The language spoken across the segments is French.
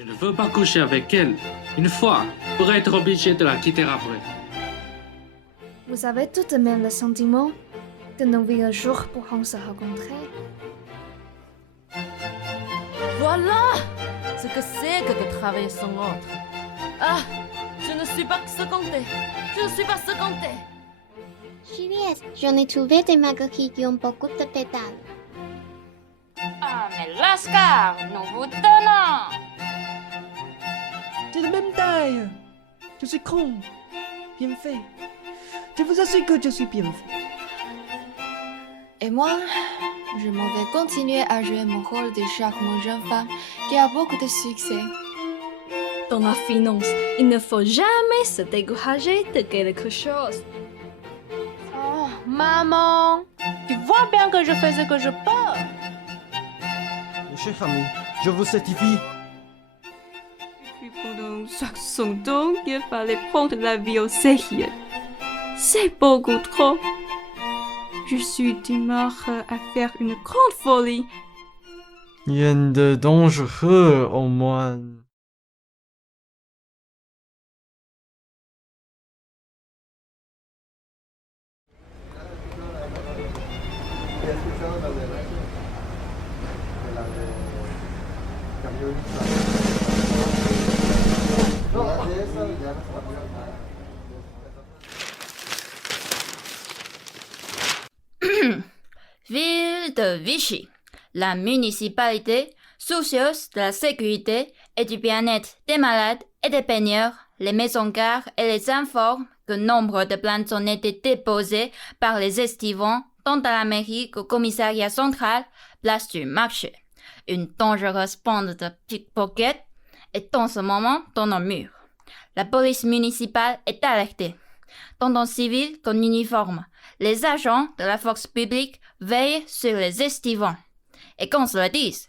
Je ne veux pas coucher avec elle. Une fois, pour être obligé de la quitter après. Vous avez tout de même le sentiment que nos vies un jour pourront se rencontrer. Voilà ce que c'est que de travailler sans autre. Ah, je ne suis pas secondée. Je ne suis pas secondée. Juliette, j'en ai trouvé des magoquis qui ont beaucoup de pétales. Ah, mais Lascar, nous vous donnons. C'est de même taille. Je suis con. Bien fait. Je vous assure que je suis bien fait. Et moi, je m'en vais continuer à jouer mon rôle de charmante jeune femme qui a beaucoup de succès. Dans la finance, il ne faut jamais se décourager de quelque chose. Oh, maman, tu vois bien que je fais ce que je peux. Mon cher ami, je vous certifie. Puis pendant 60 ans, il fallait prendre la vie au sérieux. C'est beaucoup trop. Je suis d'humeur à faire une grande folie. Rien de dangereux au moins. Ville de Vichy. La municipalité, soucieuse de la sécurité et du bien-être des malades et des peigneurs, les maisons-gares et les informe que nombre de plaintes ont été déposées par les estivants tant à la mairie qu'au commissariat central, place du marché. Une dangereuse bande de pickpockets est en ce moment dans nos murs. La police municipale est alertée. Tant en civil qu'en uniforme, les agents de la force publique veillent sur les estivants. Et qu'on se le dise.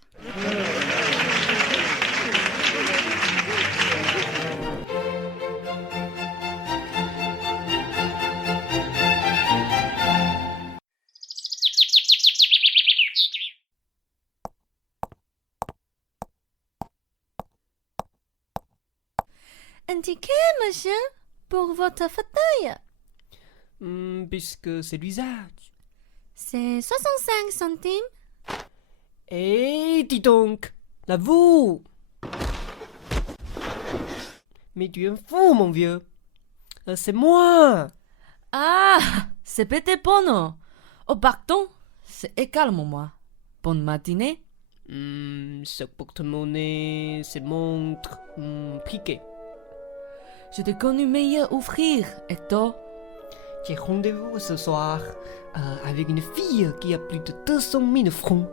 Indiquez, monsieur, pour votre fauteuil. Puisque c'est l'usage. C'est 65 centimes. Eh, dis donc, l'avoue. Mais tu es un fou, mon vieux. C'est moi. Ah, c'est pété pono. Oh, pardon, c'est également moi. Bonne matinée. Ce porte-monnaie, ces montres, briquet. Je t'ai connu meilleur ouvrir, et toi? J'ai rendez-vous ce soir avec une fille qui a plus de 200 000 francs.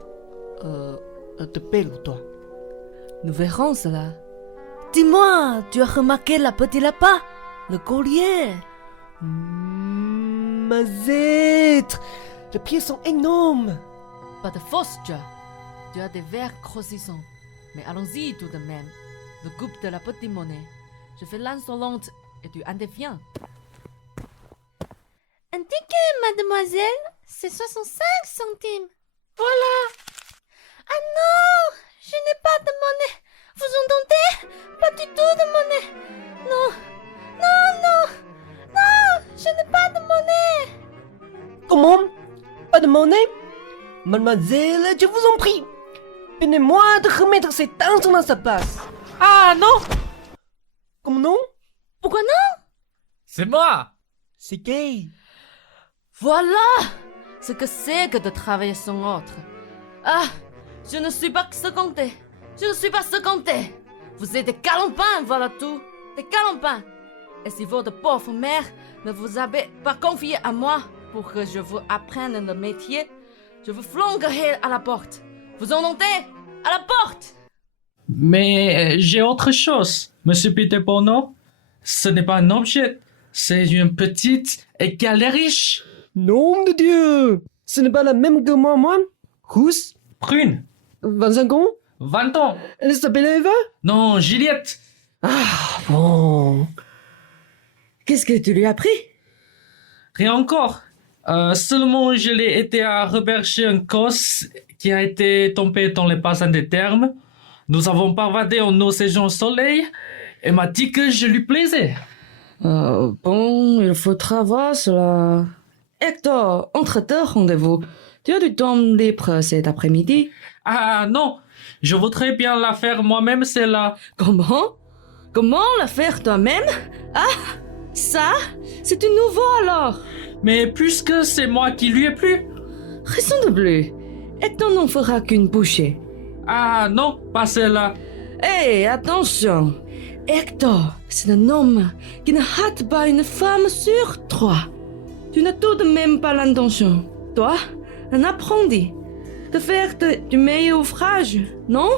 De belle ou toi? Nous verrons cela. Dis-moi, tu as remarqué la petite lapin, le collier? Mazette, les pieds sont énormes. Pas de fausse, tu as des verres grossissants. Mais allons-y tout de même. Le coupe de la petite monnaie. Je fais l'insolente et tu en deviens. Indiquez, mademoiselle, c'est 65 centimes. Voilà. Ah non, je n'ai pas de monnaie. Vous entendez? Pas du tout de monnaie. Non, non, non, non, je n'ai pas de monnaie. Comment? Pas de monnaie? Mademoiselle, je vous en prie. Permettez-moi de remettre cet argent dans sa place. Ah non! Comment non? Pourquoi non? C'est moi! C'est gay. Voilà ce que c'est que de travailler sans autre. Ah, je ne suis pas secondée. Je ne suis pas secondée. Vous êtes des calompins, voilà tout. Des calompins. Et si votre pauvre mère ne vous avait pas confié à moi pour que je vous apprenne le métier, je vous flanquerai à la porte. Vous entendez? À la porte! Mais j'ai autre chose, Monsieur Peter Bono. Ce n'est pas un objet, c'est une petite égale riche. Nom de Dieu! Ce n'est pas la même que moi? Rousse? Prune, 25 ans? 20 ans. Elle s'appelle Eva? Non, Juliette. Ah, bon. Qu'est-ce que tu lui as pris? Rien encore. Seulement, je l'ai aidé à reberger un gosse qui a été tombé dans les bassins des termes. Nous avons bavardé en nos séjours au soleil et m'a dit que je lui plaisais. Bon, il faudra voir cela. Hector, entre deux rendez-vous, tu as du temps libre cet après-midi? Ah non, je voudrais bien la faire moi-même, celle-là. Comment? Comment la faire toi-même? Ah, ça, c'est du nouveau alors. Mais puisque c'est moi qui lui ai plu. Raison de plus. Hector n'en fera qu'une bouchée. Ah non, pas celle-là. Hé, attention. Hector, c'est un homme qui ne rate pas une femme sur 3. Tu n'as tout de même pas l'intention, toi, un apprenti, de faire du meilleur ouvrage, non?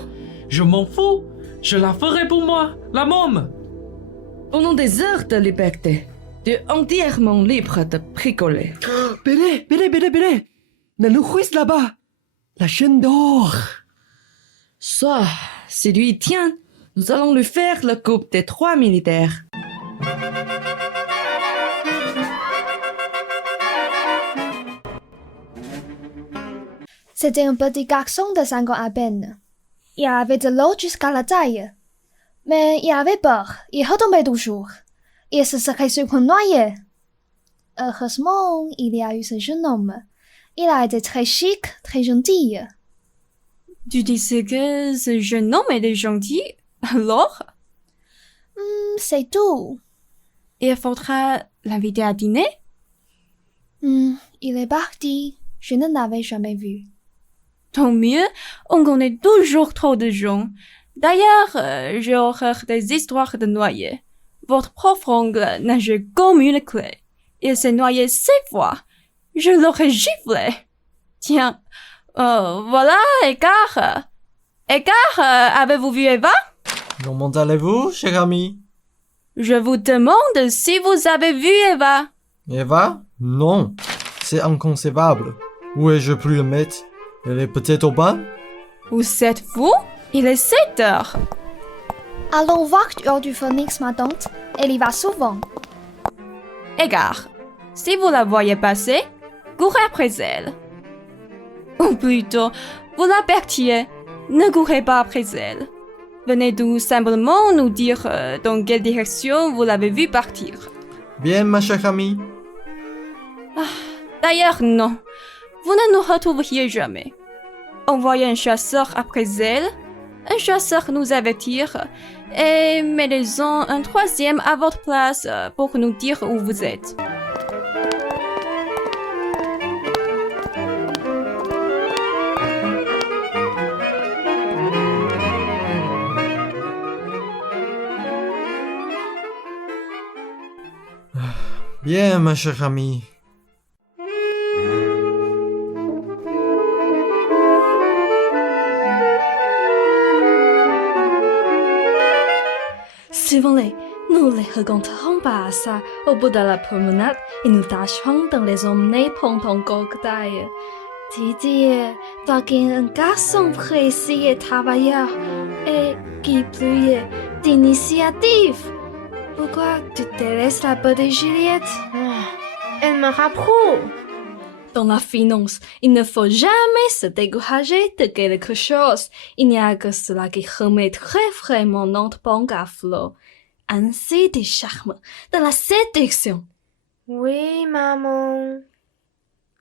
Je m'en fous. Je la ferai pour moi, la môme. Pendant des heures de liberté, tu es entièrement libre de bricoler. Bélé, Nanuhuis là-bas. La chaîne d'or. Ça, si lui tient, nous allons lui faire la coupe des 3 militaires. C'était un petit garçon de 5 ans à peine. Il avait de l'eau jusqu'à la taille. Mais il avait peur, il retombait toujours. Il se serait sûrement noyé. Heureusement, il y a eu ce jeune homme. Il a été très chic, très gentil. Tu disais que ce jeune homme était gentil, alors? C'est tout. Il faudra l'inviter à dîner? Il est parti. Je ne l'avais jamais vu. Tant mieux, on connaît toujours trop de gens. D'ailleurs, j'ai horreur des histoires de noyés. Votre pauvre oncle nageait comme une clé. Il s'est noyé 6 fois. Je l'aurais giflé. Tiens, voilà, Edgar. Edgar, avez-vous vu Eva? Comment allez-vous, cher ami? Je vous demande si vous avez vu Eva. Eva? Non, c'est inconcevable. Où ai-je pu le mettre? Elle est peut-être au bain? Où êtes-vous? Il est 7 heures. Allons voir hors du Phoenix, ma tante. Elle y va souvent. Edgar, si vous la voyez passer, courez après elle. Ou plutôt, vous l'apertiez, ne courez pas après elle. Venez tout simplement nous dire dans quelle direction vous l'avez vue partir. Bien, ma chère amie. D'ailleurs, non. Vous ne nous retrouveriez jamais. Envoyez un chasseur après elle, un chasseur nous avertir, et mettez-en un 3e à votre place pour nous dire où vous êtes. Bien, ma chère amie. Suivons-les, nous les rencontrerons par hasard au bout de la promenade et nous tâcherons de les emmener pour ton cocktail. Didier, toi qui es un garçon précis et travailleur, et qui plus est d'initiative. Pourquoi tu délaisses la petite Juliette? Elle me rapprouve. Dans la finance, il ne faut jamais se décourager de quelque chose. Il n'y a que cela qui remettrait vraiment notre banque à flot. Ainsi des charmes, de la séduction. Oui, maman.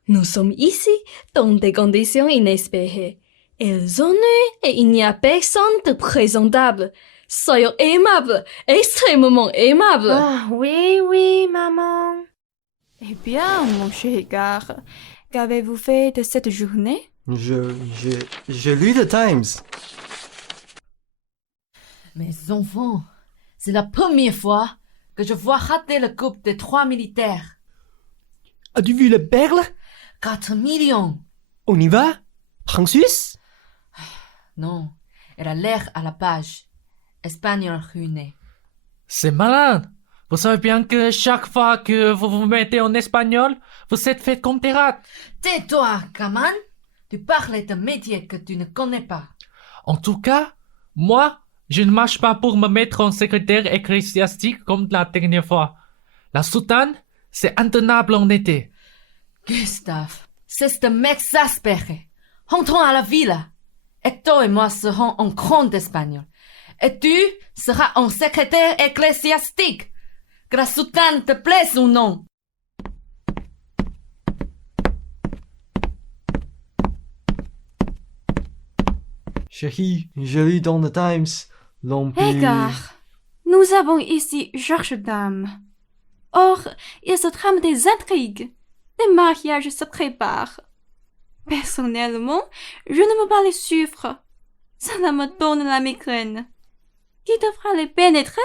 Nous sommes ici dans des conditions inespérées. Elles ennuient et il n'y a personne de présentable. Soyons aimables, extrêmement aimables. Oui, maman. Eh bien, mon cher Edgar, qu'avez-vous fait de cette journée? J'ai lu The Times. Mes enfants, c'est la première fois que je vois rater la coupe des 3 militaires. As-tu vu le perle? 4 millions. On y va? Franc suisse? Non, elle a l'air à la page. Espagnol ruiné. C'est malade. Vous savez bien que chaque fois que vous vous mettez en espagnol, vous êtes fait comme des rats. Tais-toi, Kaman. Tu parles d'un métier que tu ne connais pas. En tout cas, moi, je ne marche pas pour me mettre en secrétaire ecclésiastique comme la dernière fois. La soutane, c'est intenable en été. Gustave, c'est ce mec exaspéré. Entrons à la ville. Hector et moi serons en grande espagnol. Et tu seras un secrétaire ecclésiastique. Que la soutane te plaise ou non. Chérie, je lis dans le Times. L'Empire... Edgar, nous avons ici Georges Dame. Or, il se trame des intrigues. Des mariages se préparent. Personnellement, je ne veux pas les suivre. Cela me donne la migraine. Qui devra les pénétrer?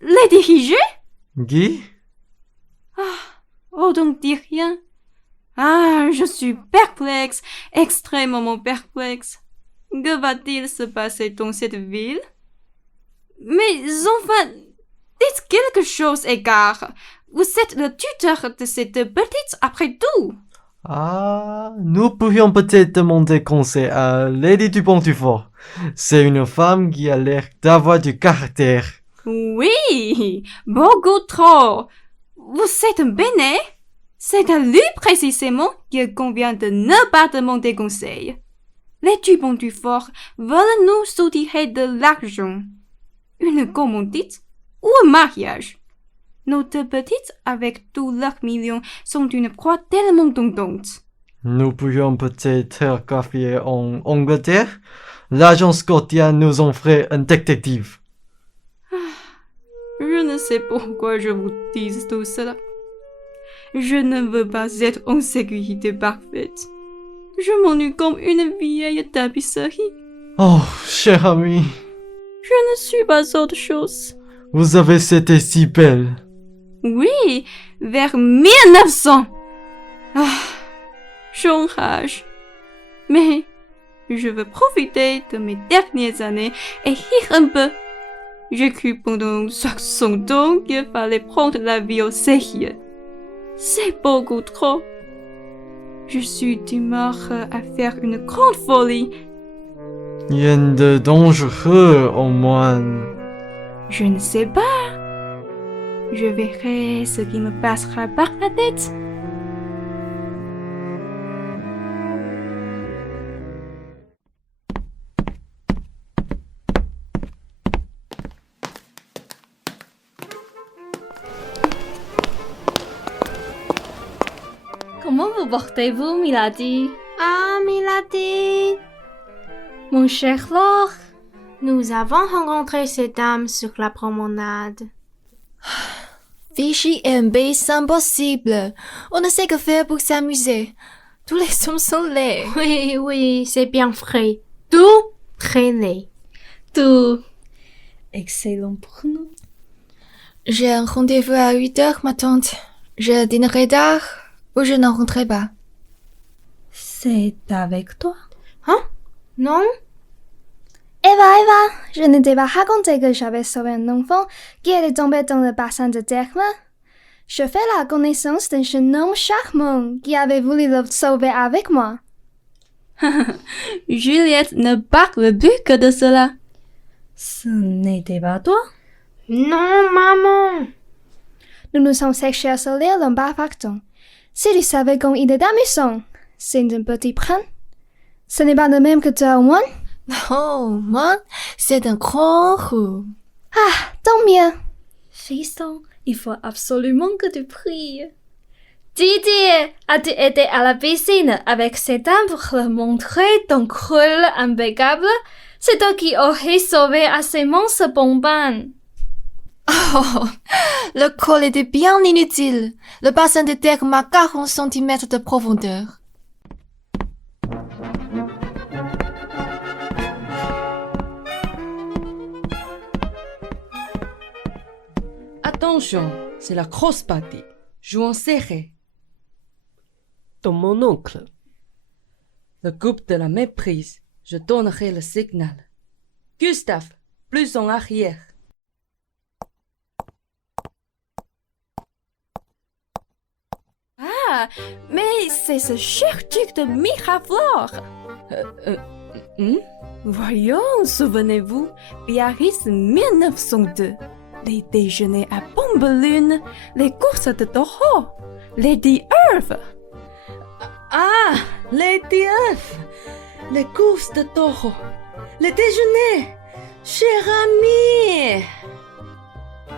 Les diriger? Guy? Oh, donc dis rien. Ah, je suis perplexe, extrêmement perplexe. Que va-t-il se passer dans cette ville? Mais enfin, dites quelque chose, Edgar. Vous êtes le tuteur de cette petite après tout. Ah, nous pourrions peut-être demander conseil à Lady Dupont-Dufort. C'est une femme qui a l'air d'avoir du caractère. Oui, beaucoup trop. Vous êtes un béné. C'est à lui précisément qu'il convient de ne pas demander conseil. Les Dupont-Dufort veulent nous soutirer de l'argent. Une commandite ou un mariage. Nos deux petites, avec tous leurs millions, sont une proie tellement tentante. Nous pourrions peut-être confier en Angleterre. L'agence Scotia nous en ferait un détective. Je ne sais pourquoi je vous dis tout cela. Je ne veux pas être en sécurité parfaite. Je m'ennuie comme une vieille tapisserie. Oh, cher ami. Je ne suis pas autre chose. Vous avez été si belle. Oui, vers 1900. J'enrage. Mais je veux profiter de mes dernières années et rire un peu. J'ai cru pendant 60 ans qu'il fallait prendre la vie au sérieux. C'est beaucoup trop. Je suis d'humeur à faire une grande folie. Rien de dangereux, au moins. Je ne sais pas. Je verrai ce qui me passera par la tête. Comment vous portez-vous, Milady? Ah, Milady! Mon cher Lord, Nous avons rencontré ces dames sur la promenade. Vichy est un pays impossible. On ne sait que faire pour s'amuser. Tous les hommes sont laids. Oui, oui, c'est bien vrai. Tout très laid. tout excellent pour nous. J'ai un rendez-vous à 8h, ma tante. Je dînerai tard ou je n'en rentrerai pas. C'est avec toi? Non? Eva, je ne t'ai pas raconté que j'avais sauvé un enfant qui était tombé dans le bassin de Terme. Je fais la connaissance d'un jeune homme charmant qui avait voulu le sauver avec moi. Juliette ne parle plus que de cela. Ce n'était pas toi? Non, maman. Nous nous sommes cherchés à se lire l'un par partant. Si tu savais comme il est amusant, c'est un petit prince. Ce n'est pas le même que toi au moins? Non, moi, c'est un grand roux. Ah, tant mieux. Fiston, il faut absolument que tu pries. Didier, as-tu été à la piscine avec ces dames pour leur montrer ton col impeccable? C'est toi qui aurais sauvé à ces monstres bombants. Oh, le col était bien inutile. Le bassin de terre a 40 cm de profondeur. Attention, c'est la grosse partie. Jouons serré. Dans mon oncle. Le groupe de la méprise. Je donnerai le signal. Gustave, plus en arrière. Ah, mais c'est ce cher duc de Miraflore. Voyons, souvenez-vous, Biarritz 1902. Les déjeuners à Pombe-Lune, les courses de taureaux, Lady Earth. Ah, Lady Earth. les courses de taureau, le déjeuner, cher ami.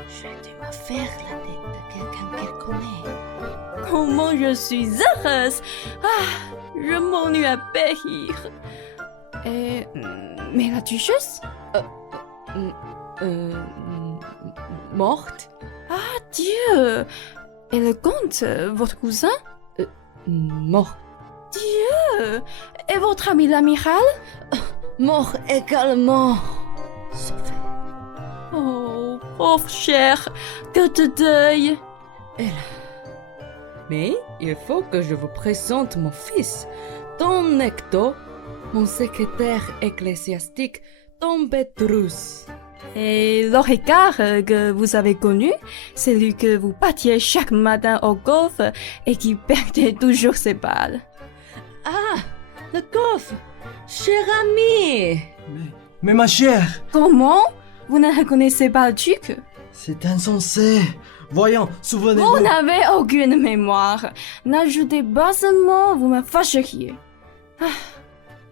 Je dois faire la tête de quelqu'un qu'elle connaît. Comment je suis heureuse. Ah, je m'ennuie à périr. Mais la duchesse Morte? Ah, Dieu. Et le comte, votre cousin Mort. Dieu. Et votre ami l'amiral Mort également. Oh, pauvre cher, que de deuil. Mais il faut que je vous présente mon fils, Don Hector, mon secrétaire ecclésiastique, Don Petrus. Et l'Orécart que vous avez connu, celui que vous battiez chaque matin au golf et qui perdait toujours ses balles. Ah, le golf, cher ami. Mais ma chère, Comment? Vous ne reconnaissez pas le duc? c'est insensé. Voyons, Vous souvenez-vous. n'avez aucune mémoire. N'ajoutez pas ce mot, vous me fâcheriez. Ah,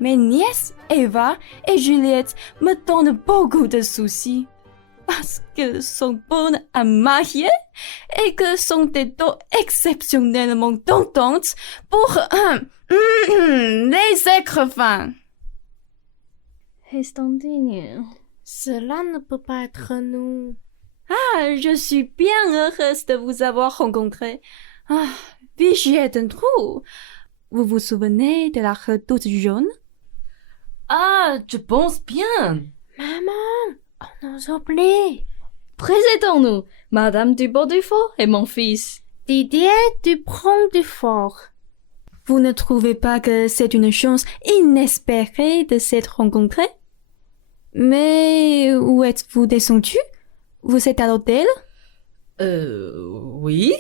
mes nièces, Eva et Juliette, me donnent beaucoup de soucis. Parce qu'elles sont bonnes à marier et que sont des dos exceptionnellement tentantes pour les écrivains. Estandine. Cela ne peut pas être nous. Ah, je suis bien heureuse de vous avoir rencontré. Ah, Vichy est un trou. Vous vous souvenez de la redoute jaune? Ah, je pense bien. Maman, on nous oublie. Présentons-nous, Madame Dupont-Dufort et mon fils. Didier Dupont-Dufort. Vous ne trouvez pas que c'est une chance inespérée de s'être rencontrés? Mais où êtes-vous descendu? Vous êtes à l'hôtel? Oui.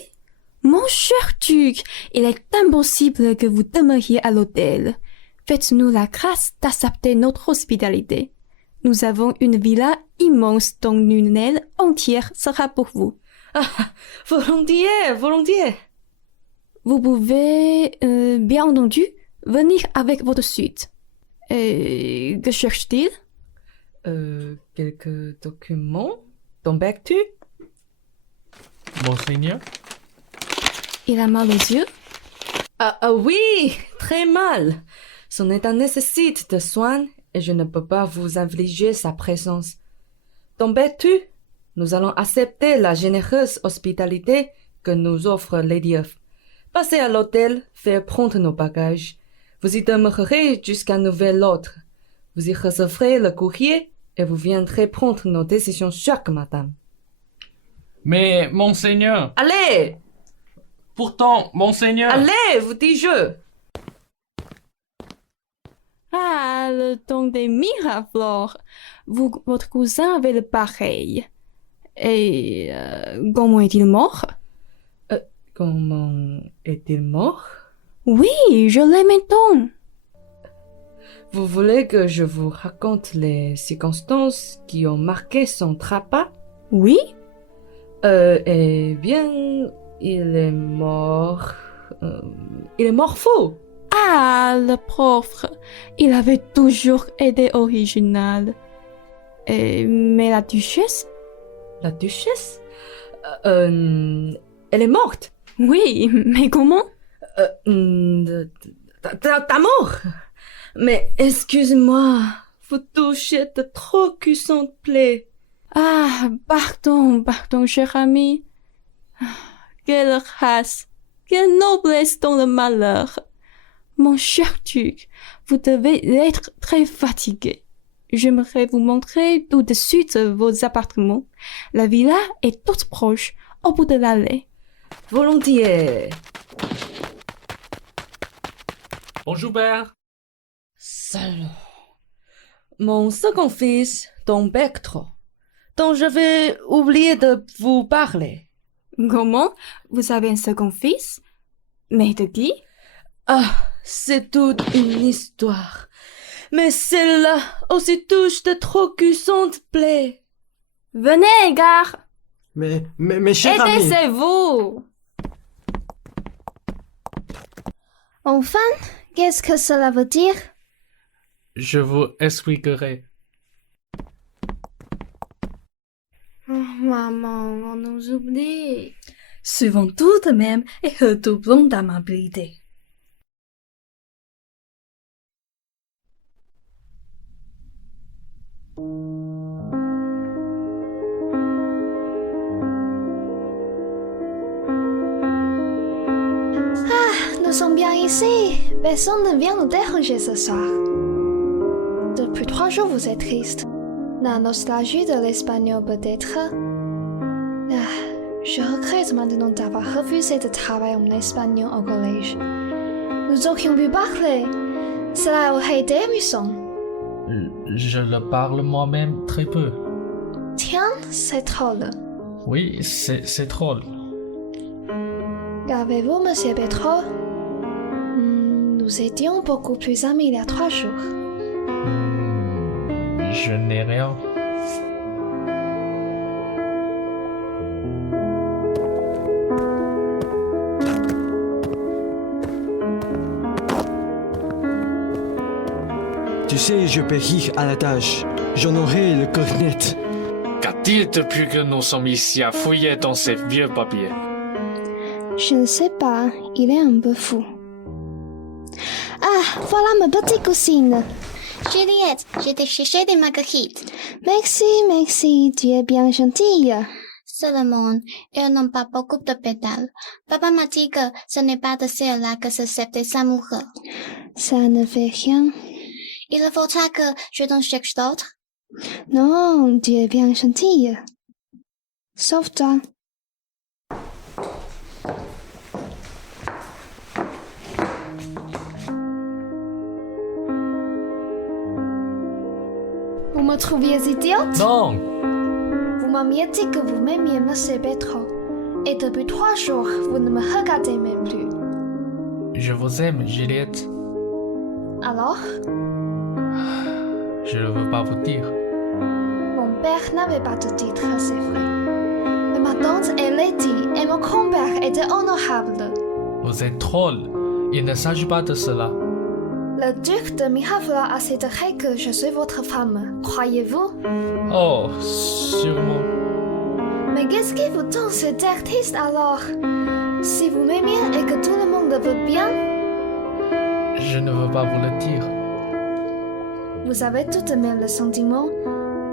Mon cher duc, il est impossible que vous demeuriez à l'hôtel. Faites-nous la grâce d'accepter notre hospitalité. Nous avons une villa immense dont une aile entière sera pour vous. Ah, volontiers, volontiers. Vous pouvez, bien entendu, venir avec votre suite. Et que cherche-t-il? Quelques documents? Tombes-tu? Monseigneur? Il a mal aux yeux? Ah oui, très mal. Son état nécessite de soins et je ne peux pas vous infliger sa présence. Tombes-tu? Nous allons accepter la généreuse hospitalité que nous offre Lady F. Passez à l'hôtel, faire prendre nos bagages. Vous y demeurerez jusqu'à nouvel ordre. Vous y recevrez le courrier et vous viendrez prendre nos décisions chaque matin. Mais, Monseigneur, Allez! pourtant, Monseigneur. Allez, vous dis-je! Ah, le temps des Miraflores. Votre cousin avait le pareil. Et comment est-il mort? Comment est-il mort? Oui, je l'ai maintenant. Vous voulez que je vous raconte les circonstances qui ont marqué son trépas? Oui? Eh bien, il est mort faux. Ah, le pauvre. Il avait toujours été original. Mais la duchesse? La duchesse? Elle est morte. Oui, mais comment? Ta mort. Mais excuse-moi, vous touchez de trop cuissantes plaies. Ah, pardon, cher ami. Ah, quelle race, quelle noblesse dans le malheur. Mon cher duc, vous devez être très fatigué. J'aimerais vous montrer tout de suite vos appartements. La villa est toute proche, au bout de l'allée. Volontiers. Bonjour, père. Salaud. Mon second fils, Don Hector, dont je vais oublier de vous parler. Comment? Vous avez un second fils? Mais de qui? Ah, c'est toute une histoire. Mais celle-là aussi touche de trop cuissantes plaies. Venez, gare! Mais cher ami. Aidez-vous! Enfin, qu'est-ce que cela veut dire? Je vous expliquerai. Maman, on nous oublie. Suivons tout de même et redoublons d'amabilité. Nous sommes bien ici. Personne ne vient nous déranger ce soir. Depuis 3 jours, vous êtes triste. La nostalgie de l'espagnol peut-être. Je regrette maintenant d'avoir refusé de travailler en espagnol au collège. Nous aurions pu parler. Cela aurait été amusant. Je le parle moi-même très peu. Tiens, c'est drôle. Oui, c'est drôle. Qu'avez-vous, monsieur Petro? Nous étions beaucoup plus amis il y a 3 jours. Je n'ai rien. Tu sais, je peux rire à la tâche. J'en aurai le cœur net. Qu'a-t-il depuis que nous sommes ici à fouiller dans ces vieux papiers? Je ne sais pas, il est un peu fou. Ah, voilà ma petite cousine. Juliette, je t'ai cherché des marguerites. Merci, merci, tu es bien gentille. Seulement, elles n'ont pas beaucoup de pétales. Papa m'a dit que ce n'est pas de celles-là que s'acceptent les amoureux. Ça ne fait rien. Il faudra que je t'en cherche d'autres. Non, tu es bien gentille. Sauf toi. Vous me trouviez idiote? Non! Vous m'aviez dit que vous m'aimiez, monsieur Petro. Et depuis 3 jours, vous ne me regardez même plus. Je vous aime, Juliette. Alors? Je ne veux pas vous dire. Mon père n'avait pas de titre, c'est vrai. Mais ma tante est Lady et mon grand-père était honorable. Vous êtes drôle. Il ne s'agit pas de cela. Le duc de Miravola accepterait que je suis votre femme, croyez-vous? Oh, sûrement. Mais qu'est-ce qui vous donne cet artiste alors? Si vous m'aimez et que tout le monde le veut bien? Je ne veux pas vous le dire. Vous avez tout de même le sentiment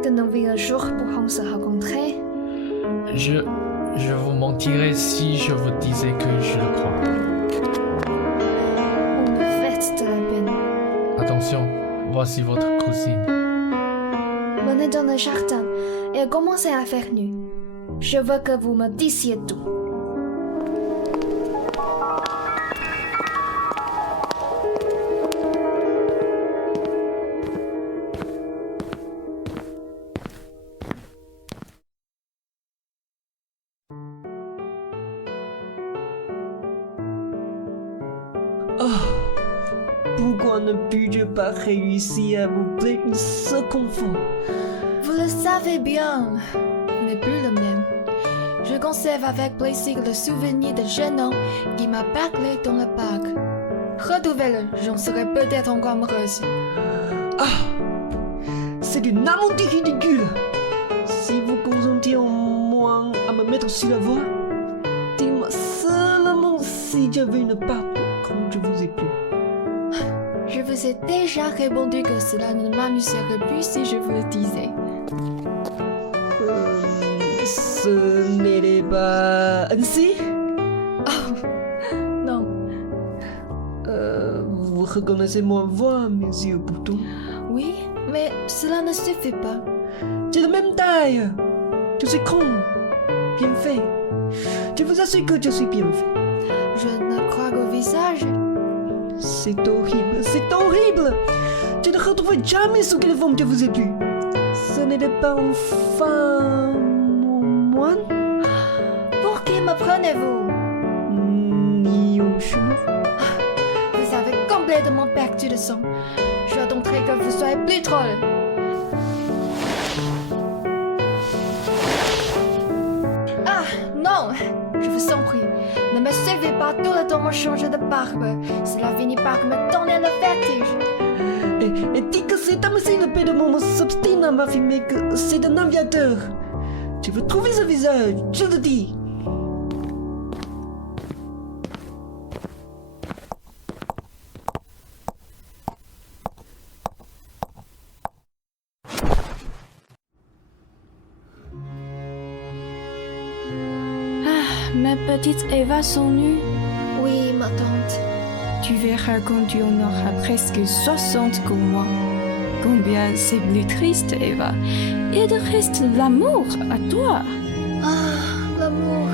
que nos vieux jours pourront se rencontrer? Je vous mentirais si je vous disais que je le crois. Vous me faites de la peine. Attention, voici votre cousine. Venez dans le jardin et commencez à faire nu. Je veux que vous me disiez tout. Pourquoi ne puis-je pas réussir à vous plaire une seconde fois? Vous le savez bien, vous n'êtes plus le même. Je conserve avec plaisir le souvenir de jeune homme qui m'a parlé dans le parc. Retrouvez-le, j'en serai peut-être encore amoureuse. C'est une amoureuse ridicule. Si vous consentez au moins à me mettre sur la voie, dis-moi seulement si j'avais une part quand je vous ai plu. Je vous ai déjà répondu que cela ne m'amuserait plus si je vous le disais. Ce n'était pas ainsi? Oh, non. Vous reconnaissez ma voix, mes yeux pourtant? Oui, mais cela ne suffit pas. J'ai la même taille. Je suis con. Bien fait. Je vous assure que je suis bien fait. Je ne crois qu'au visage. C'est horrible, c'est horrible. Je ne retrouverai jamais sous quelle forme je vous ai plu. Ce n'était pas enfin mon moine? Pour qui me prenez-vous? Ni au chemin. Vous avez complètement perdu le son. J'attendrai que vous soyez plus drôle. Ah, non! Je vous en prie, ne me suivez pas tout le temps à changer de barbe. Cela finit par me donner le vertige. Et dis que cet homme, c'est le père de mon s'obstine à m'affirmer que c'est un aviateur. Tu veux trouver ce visage, je te dis. Ma petite Eva s'ennuie. Oui, ma tante. Tu verras quand tu en auras presque 60 comme moi. Combien c'est plus triste, Eva. Il te reste l'amour à toi. Ah, l'amour.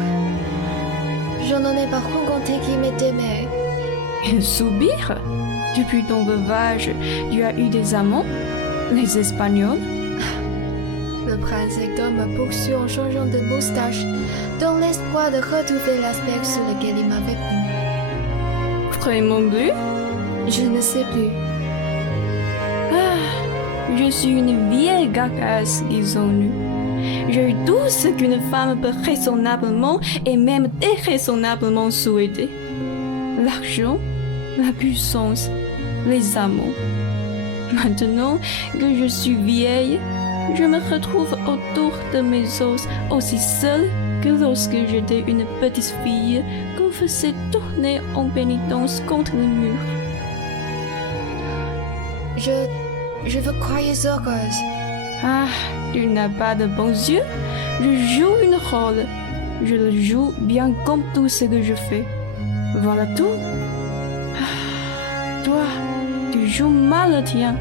Je n'en ai pas rencontré qui m'aimait. Et soupir. Depuis ton veuvage, tu as eu des amants? Les Espagnols? Le prince Hector me poursuit en changeant de moustache, dans l'espoir de retrouver l'aspect sur lequel il m'avait plu. Vraiment bleu? Je ne sais plus. Ah, je suis une vieille carcasse qui s'ennuie. J'ai eu tout ce qu'une femme peut raisonnablement et même déraisonnablement souhaiter. L'argent, la puissance, les amants. Maintenant que je suis vieille, je me retrouve autour de mes os aussi seule que lorsque j'étais une petite fille qu'on faisait tourner en pénitence contre le mur. Je vous croyais heureuse. Ah, tu n'as pas de bons yeux? Je joue un rôle. Je le joue bien comme tout ce que je fais. Voilà tout. Ah, toi, tu joues mal le tien.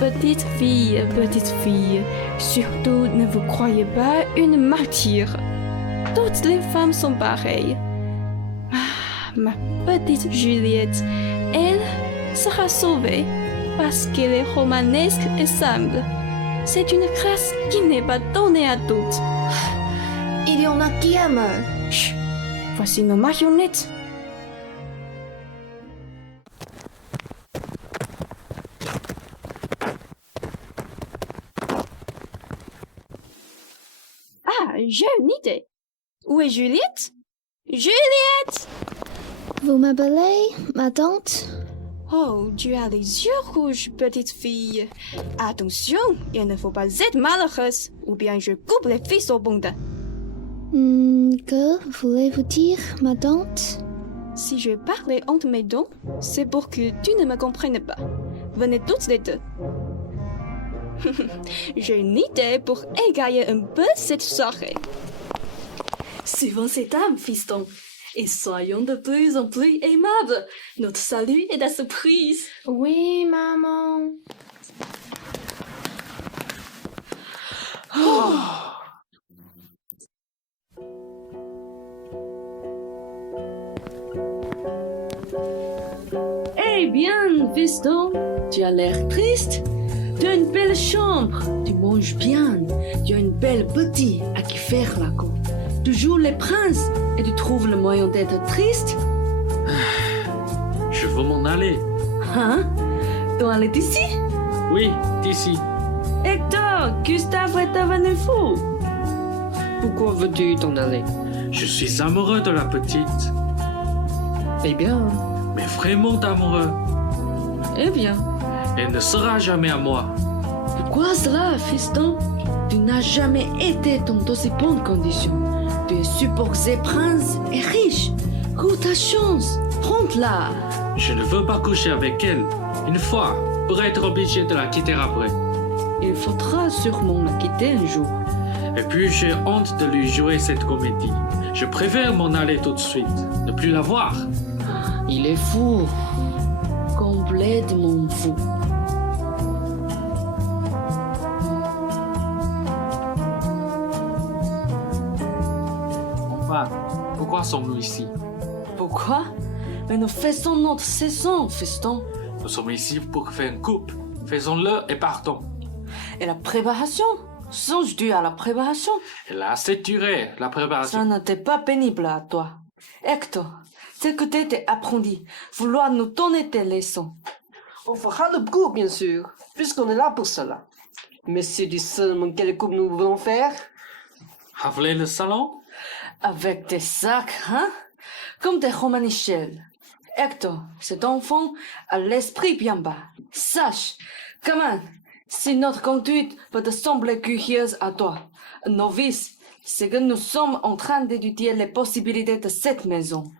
Petite fille, surtout ne vous croyez pas une martyre. Toutes les femmes sont pareilles. Ah, ma petite Juliette, elle sera sauvée parce qu'elle est romanesque et simple. C'est une grâce qui n'est pas donnée à toutes. Il y en a qui aiment. Chut, voici nos marionnettes. Ah, j'ai une idée. Où est Juliette? Juliette! Vous m'appelez, ma tante? Oh, tu as les yeux rouges, petite fille. Attention, il ne faut pas être malheureuse, ou bien je coupe les fils au bonde. Que voulez-vous dire, ma tante? Si je parlais entre mes dents, c'est pour que tu ne me comprennes pas. Venez toutes les deux. J'ai une idée pour égayer un peu cette soirée. Suivons cette âme, fiston, et soyons de plus en plus aimables. Notre salut est la surprise. Oui, maman. Eh bien, fiston, tu as l'air triste. Tu as une belle chambre, tu manges bien, tu as une belle petite à qui faire la cour. Tu joues les princes et tu trouves le moyen d'être triste. Je veux m'en aller. Hein? T'en aller d'ici? Oui, d'ici. Hector, Gustave est devenu fou. Pourquoi veux-tu t'en aller? Je suis amoureux de la petite. Eh bien, Mais vraiment amoureux. Eh bien, Elle ne sera jamais à moi. pourquoi cela, fiston? Tu n'as jamais été dans d'aussi bonnes conditions. Tu es supposé prince et riche. Où ta chance? Prends-la. Je ne veux pas coucher avec elle. Une fois, pour être obligé de la quitter après. Il faudra sûrement la quitter un jour. Et puis j'ai honte de lui jouer cette comédie. Je préfère m'en aller tout de suite, ne plus la voir. Il est fou. Complètement fou. Enfin, pourquoi sommes-nous ici? Pourquoi? Mais nous faisons notre saison, fiston. Nous sommes ici pour faire une coupe. Faisons-le et partons. Et la préparation? Songes-tu à la préparation? Elle a assez duré, la Ça préparation. n'était pas pénible à toi. Hector, c'est que t'étais apprenti, vouloir nous donner des leçons. on fera le coup, bien sûr, puisqu'on est là pour cela. Mais sais-tu seulement quelle coupe nous voulons faire? Rafler le salon? Avec des sacs, hein? Comme des romanichels. Hector, cet enfant a l'esprit bien bas. Sache, quand même, si notre conduite peut te sembler curieuse à toi, un novice, c'est que nous sommes en train d'étudier les possibilités de cette maison.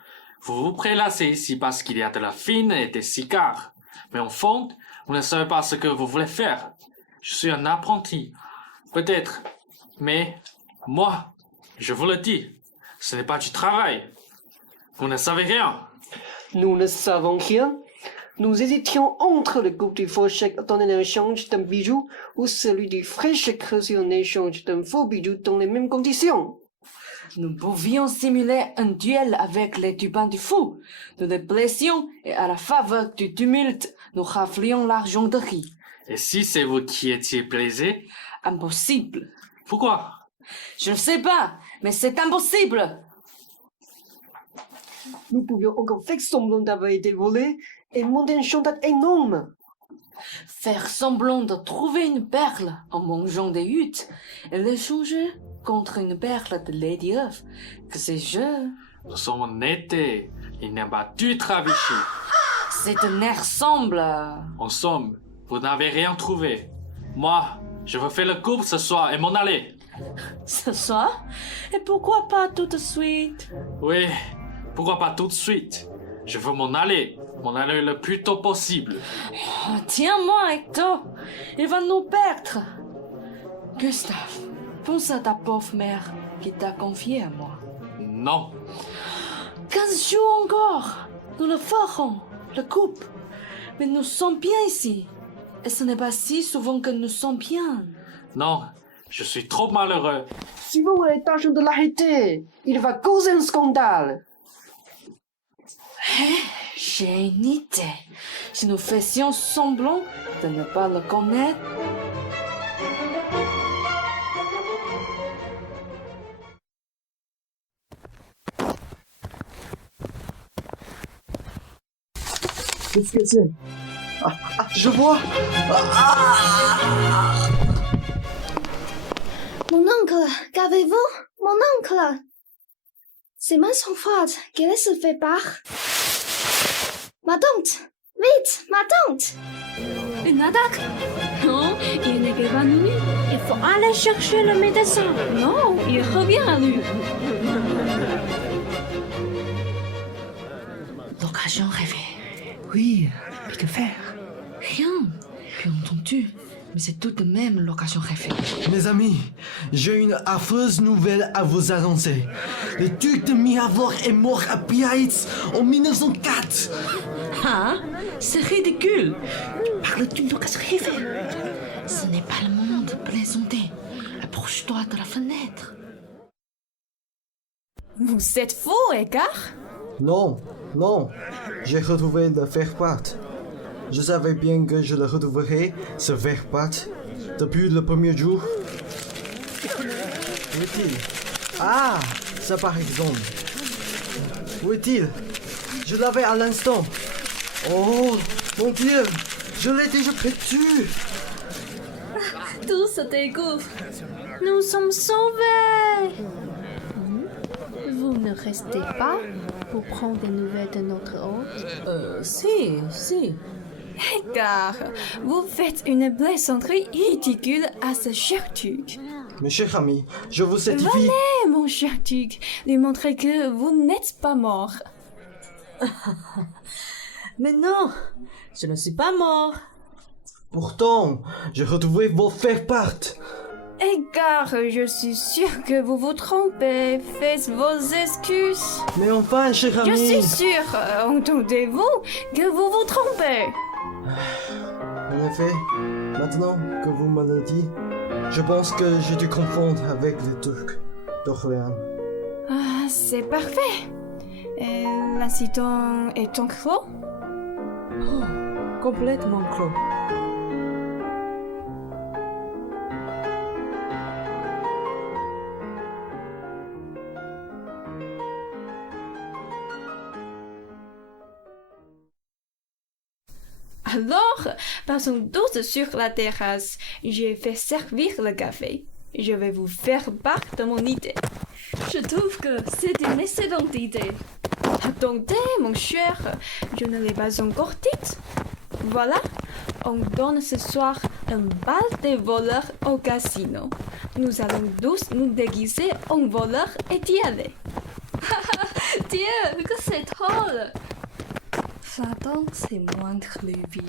Vous vous prélassez ici parce qu'il y a de la fine et des cigares. Mais en fond, vous ne savez pas ce que vous voulez faire. Je suis un apprenti. Peut-être. Mais, moi, je vous le dis, ce n'est pas du travail. Vous ne savez rien. Nous ne savons rien. Nous hésitions entre le goût du faux chèque donné en échange d'un bijou ou celui du vrai chèque reçu en échange d'un faux bijou dans les mêmes conditions. Nous pouvions simuler un duel avec les tubans du fou. Nous les blessions et à la faveur du tumulte, nous raflions l'argent de riz. Et si c'est vous qui étiez blessé? Impossible. Pourquoi? Je ne sais pas, mais c'est impossible. Nous pouvions encore faire semblant d'avoir été volés et monter un chantage énorme. Faire semblant de trouver une perle en mangeant des huttes et l'échanger contre une perle de Lady Eve. Que sais-je? Nous sommes en été. Il n'y a pas du travail ici. C'est un air semble. En somme, vous n'avez rien trouvé. Moi, je veux faire le couple ce soir et m'en aller. Ce soir? Et pourquoi pas tout de suite? Oui, pourquoi pas tout de suite? Je veux m'en aller le plus tôt possible. Oh, tiens-moi, Hector. Il va nous perdre. Gustave, pense à ta pauvre mère qui t'a confié à moi. Non. 15 jours encore. Nous le ferons, le couple. Mais nous sommes bien ici. Et ce n'est pas si souvent que nous sommes bien. Non, je suis trop malheureux. Si vous voulez tâchez de l'arrêter, il va causer un scandale. J'ai une idée. Si nous faisions semblant de ne pas le connaître. Qu'est-ce que c'est? Je vois! Mon oncle, qu'avez-vous? Mon oncle! C'est ma sang-froide qui laisse fait part. Ma tante! Vite, ma tante! Une attaque? Non, il n'est qu'évanoui. Il faut aller chercher le médecin. Non, il revient à lui. L'occasion rêvée. Oui, mais que faire? Rien, bien entendu. Mais c'est tout de même l'occasion rêvée. Mes amis, j'ai une affreuse nouvelle à vous annoncer. Le duc de Mihavor est mort à Biarritz en 1904. Hein? C'est ridicule. Parles-tu de l'occasion rêvée? Ce n'est pas le moment de plaisanter. Approche-toi de la fenêtre. Vous êtes fou, Edgar? Non, j'ai retrouvé le faire-part. Je savais bien que je le retrouverais, ce faire-part, depuis le premier jour. Où est-il? Ah, ça par exemple. Où est-il? Je l'avais à l'instant. Oh, mon Dieu, je l'ai déjà perdu. Tout se découvre. Nous sommes sauvés. Vous ne restez pas pour prendre des nouvelles de notre hôte? Si. Edgar, vous faites une plaisanterie ridicule à ce cher duc. Mes chers amis, je vous certifie... Venez, mon cher duc, lui montrer que vous n'êtes pas mort. Mais non, je ne suis pas mort. Pourtant, j'ai retrouvé vos faire-part. Edgar, je suis sûre que vous vous trompez. Faites vos excuses. Mais enfin, cher ami... Je suis sûre, entendez-vous, que vous vous trompez. En effet, maintenant que vous me le dites, je pense que j'ai dû confondre avec le duc d'Orléans. Ah, c'est parfait. Et l'incident est donc clos? Complètement clos. Alors, passons tous sur la terrasse. J'ai fait servir le café. Je vais vous faire part de mon idée. Je trouve que c'est une excellente idée. Attendez, mon cher, je ne l'ai pas encore dit. Voilà, on donne ce soir un bal des voleurs au casino. Nous allons tous nous déguiser en voleurs et y aller. Dieu, que c'est drôle! Flattant, c'est moindre vie.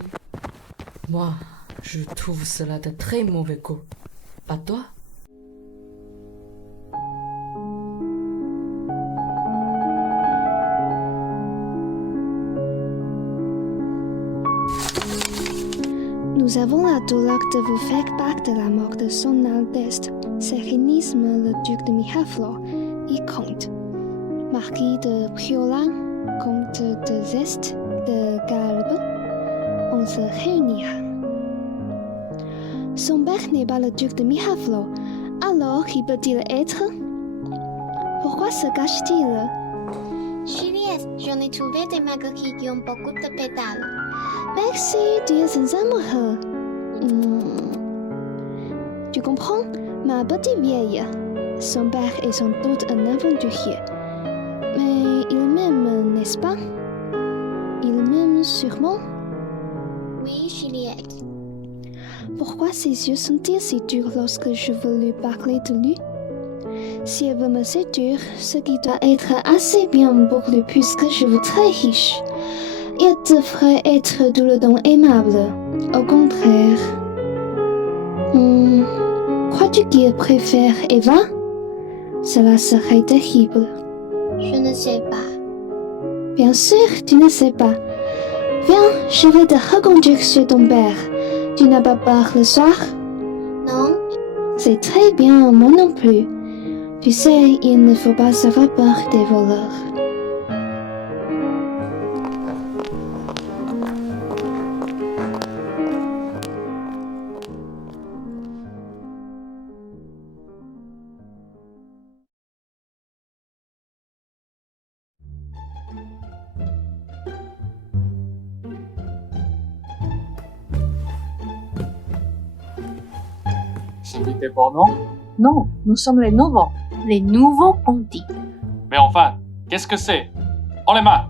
Moi, je trouve cela de très mauvais goût. Pas toi? Nous avons la douleur de vous faire part de la mort de son Altesse, Sérénissime le duc de Mihaflo, et comte, marquis de Priola, comte de Zest, de Galbe. On se réunira. Son père n'est pas le duc de Mihaflo, alors qui peut-il être? Pourquoi se cache-t-il? Juliette, j'en ai trouvé des marguerites qui ont beaucoup de pétales. Merci, tu es un amoureux. Tu comprends, ma petite vieille? Son père est sans doute un aventurier. Mais il m'aime, n'est-ce pas? Il m'aime sûrement? Oui, Juliette. Pourquoi ses yeux sont-ils si durs lorsque je veux lui parler de lui? Si elle veut me séduire, ce qui doit être assez bien pour lui puisque je veux très riche. Il devrait être tout le temps aimable. Au contraire. Crois-tu qu'il préfère Eva? Cela serait terrible. Je ne sais pas. Bien sûr, tu ne sais pas. Viens, je vais te reconduire chez ton père. Tu n'as pas peur le soir? Non. C'est très bien, moi non plus. Tu sais, il ne faut pas avoir peur des voleurs. C'était pour nous? Non, nous sommes les nouveaux bandits. Mais enfin, qu'est-ce que c'est? En les mains!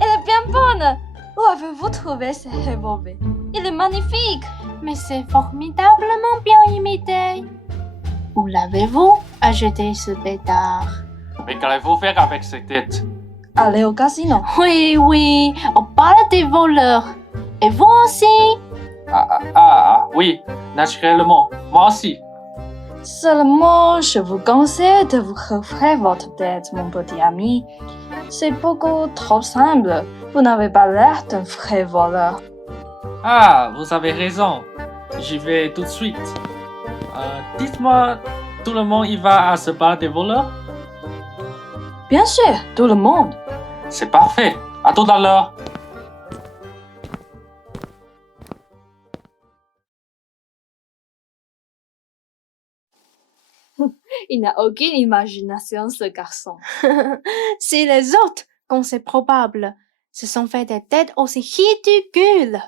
Elle est bien bonne! Où avez-vous trouvé ce revolver? Il est magnifique! Mais c'est formidablement bien imité. Où l'avez-vous acheté ce pétard? Mais qu'allez-vous faire avec cette tête? Allez au casino. Oui, on parle des voleurs. Et vous aussi? Oui, naturellement, moi aussi. Seulement, je vous conseille de vous refaire votre tête, mon petit ami. C'est beaucoup trop simple. Vous n'avez pas l'air d'un vrai voleur. Ah, vous avez raison. J'y vais tout de suite. Dites-moi, tout le monde y va à ce bar des voleurs? Bien sûr, tout le monde. C'est parfait. À tout à l'heure. Il n'a aucune imagination, ce garçon. C'est les autres, quand c'est probable, se sont fait des têtes aussi ridicules.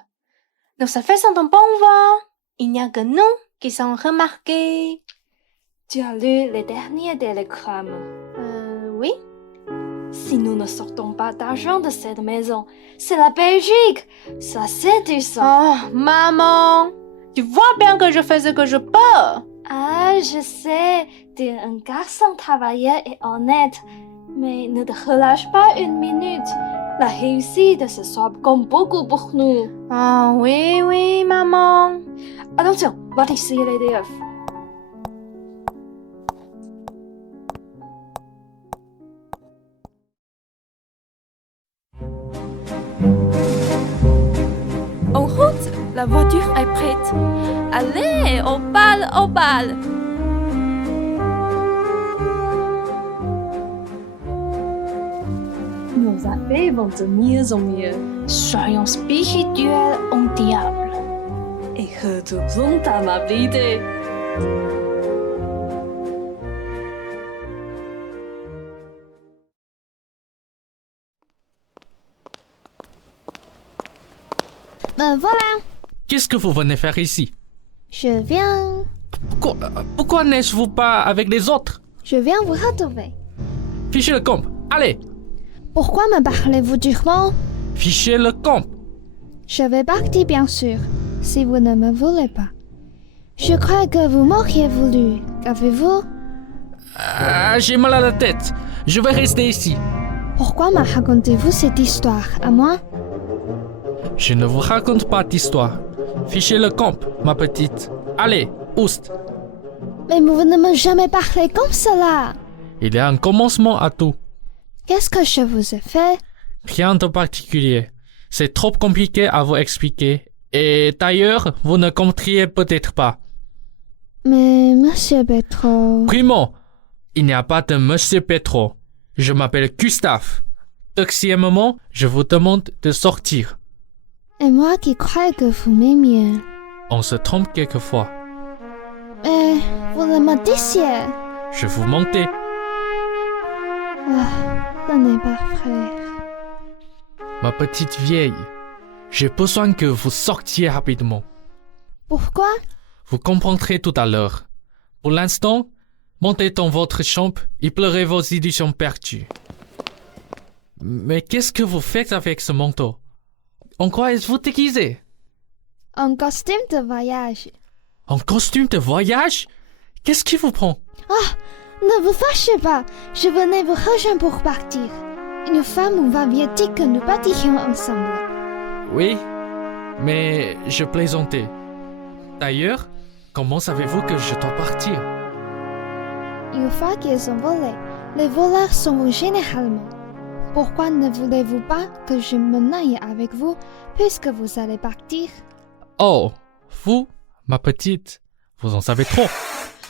Nous faisons un bon voix. Il n'y a que nous qui sont remarqués. Tu as lu les derniers télégrammes? Oui. Si nous ne sortons pas d'argent de cette maison, c'est la Belgique. Ça, c'est du sang. Oh, maman, tu vois bien que je fais ce que je peux. Ah, je sais, tu es un garçon travailleur et honnête. Mais ne te relâche pas une minute. La réussite, ce soit compte beaucoup pour nous. Ah, oui, maman. Attention, va essayer les œufs. En route, la voiture est prête. Allez, au bal. Nos affaires vont de mieux en mieux. Soyons spirituels en diable. Et redoublons d'amabilité. Ben voilà, Qu'est-ce que vous venez faire ici? je viens. Pourquoi n'êtes-vous pas avec les autres? Je viens vous retrouver. Fichez le camp. Allez, Pourquoi me parlez-vous durement? fichez le camp. Je vais partir, bien sûr, si vous ne me voulez pas. Je crois que vous m'auriez voulu. Qu'avez-vous? J'ai mal à la tête. Je vais rester ici. Pourquoi me racontez-vous cette histoire à moi? Je ne vous raconte pas d'histoire. Fichez le camp, ma petite. Allez, oust. Mais vous ne me jamais parlé comme cela. Il y a un commencement à tout. Qu'est-ce que je vous ai fait? Rien de particulier. C'est trop compliqué à vous expliquer. Et d'ailleurs, vous ne comprendriez peut-être pas. Mais Monsieur Petro... Primo, il n'y a pas de Monsieur Petro. Je m'appelle Gustave. Deuxièmement, je vous demande de sortir. Et moi qui crois que vous m'aimiez. On se trompe quelquefois. Mais vous le me disiez. Je vous mentais. Ce n'est pas vrai. Ma petite vieille, j'ai besoin que vous sortiez rapidement. Pourquoi? Vous comprendrez tout à l'heure. Pour l'instant, montez dans votre chambre et pleurez vos illusions perdues. Mais qu'est-ce que vous faites avec ce manteau? En quoi êtes-vous déguisé? En costume de voyage. En costume de voyage? Qu'est-ce qui vous prend? Ne vous fâchez pas. Je venais vous rejoindre pour partir. Une femme m'avait dit que nous partirions ensemble. Oui, mais je plaisantais. D'ailleurs, comment savez-vous que je dois partir? Une fois qu'ils ont volé, les voleurs sont généralement. Pourquoi ne voulez-vous pas que je m'en aille avec vous, puisque vous allez partir? Oh, vous, ma petite, vous en savez trop.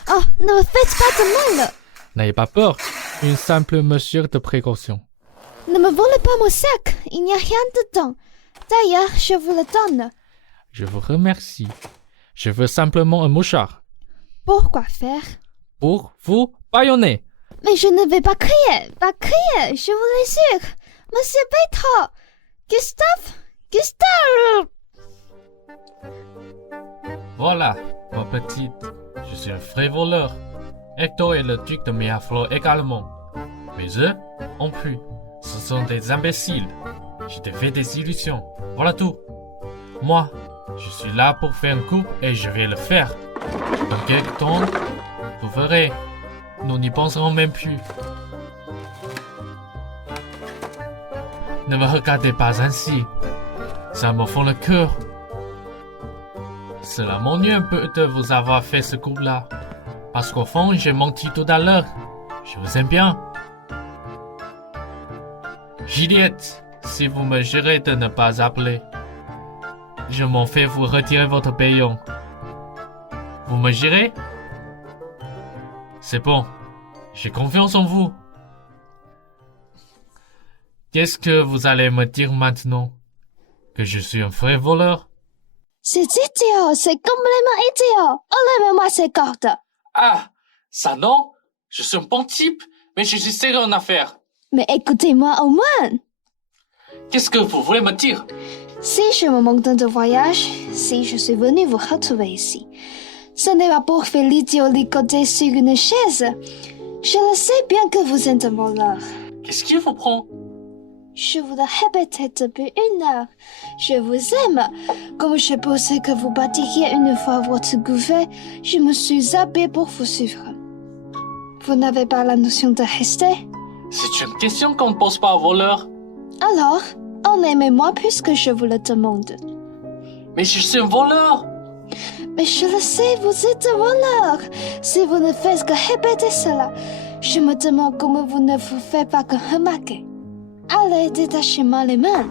Oh, ne me faites pas de mal! N'ayez pas peur, une simple mesure de précaution. Ne me volez pas mon sac, il n'y a rien dedans. D'ailleurs, je vous le donne. Je vous remercie. Je veux simplement un mouchard. Pourquoi faire? Pour vous bâillonner. Mais je ne vais pas crier, je vous l'assure. Monsieur Petro! Gustave! Voilà, ma petite. Je suis un vrai voleur. Hector et le duc de Miraflores également. Mais eux, en plus, ce sont des imbéciles. Je te fais des illusions. Voilà tout. Moi, je suis là pour faire un coup et je vais le faire. Dans quelques temps, vous verrez, nous n'y penserons même plus. Ne me regardez pas ainsi. Ça me fend le cœur. Cela m'ennuie un peu de vous avoir fait ce coup-là. Parce qu'au fond, j'ai menti tout à l'heure. Je vous aime bien. Juliette, si vous me jurez de ne pas appeler, je m'en fais vous retirer votre paillon. Vous me jurez? C'est bon. J'ai confiance en vous. Qu'est-ce que vous allez me dire maintenant? Que je suis un vrai voleur? C'est idiot, c'est complètement idiot. Enlevez-moi ces cordes. Ah, ça non? Je suis un bon type, mais je suis sérieux en affaires. Mais écoutez-moi au moins. Qu'est-ce que vous voulez me dire? Si je me manque de voyage, si je suis venu vous retrouver ici, ce n'est pas pour faire l'idiot ligoté sur une chaise. Je le sais bien que vous êtes un voleur. Qu'est-ce qui vous prend? Je vous le répète depuis 1 heure. Je vous aime. Comme je pensais que vous partiriez une fois votre gouffre, je me suis habillée pour vous suivre. Vous n'avez pas la notion de rester? C'est une question qu'on ne pose pas aux voleurs. Alors, en aimez-moi puisque je vous le demande. Mais je suis un voleur. Mais je le sais, vous êtes un voleur. Si vous ne faites que répéter cela, je me demande comment vous ne vous faites pas que remarquer. Allez, détachez-moi les mains.